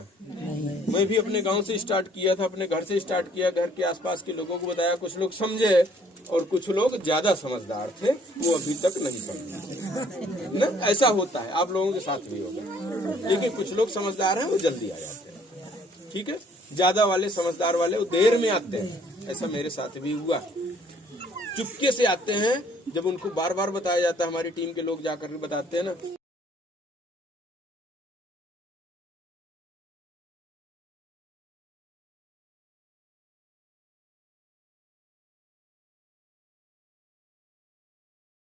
मैं भी अपने गांव से स्टार्ट किया था, अपने घर से स्टार्ट किया, घर के आसपास के लोगों को बताया, कुछ लोग समझे और कुछ लोग ज्यादा समझदार थे, वो अभी तक नहीं समझे ना। ऐसा होता है, आप लोगों के साथ भी होगा, लेकिन कुछ लोग समझदार हैं, वो जल्दी आ जाते हैं। ठीक है, ज्यादा वाले समझदार वाले वो देर में आते हैं, ऐसा मेरे साथ भी हुआ। चुपके से आते हैं, जब उनको बार बार बताया जाता है, हमारी टीम के लोग जाकर बताते हैं ना,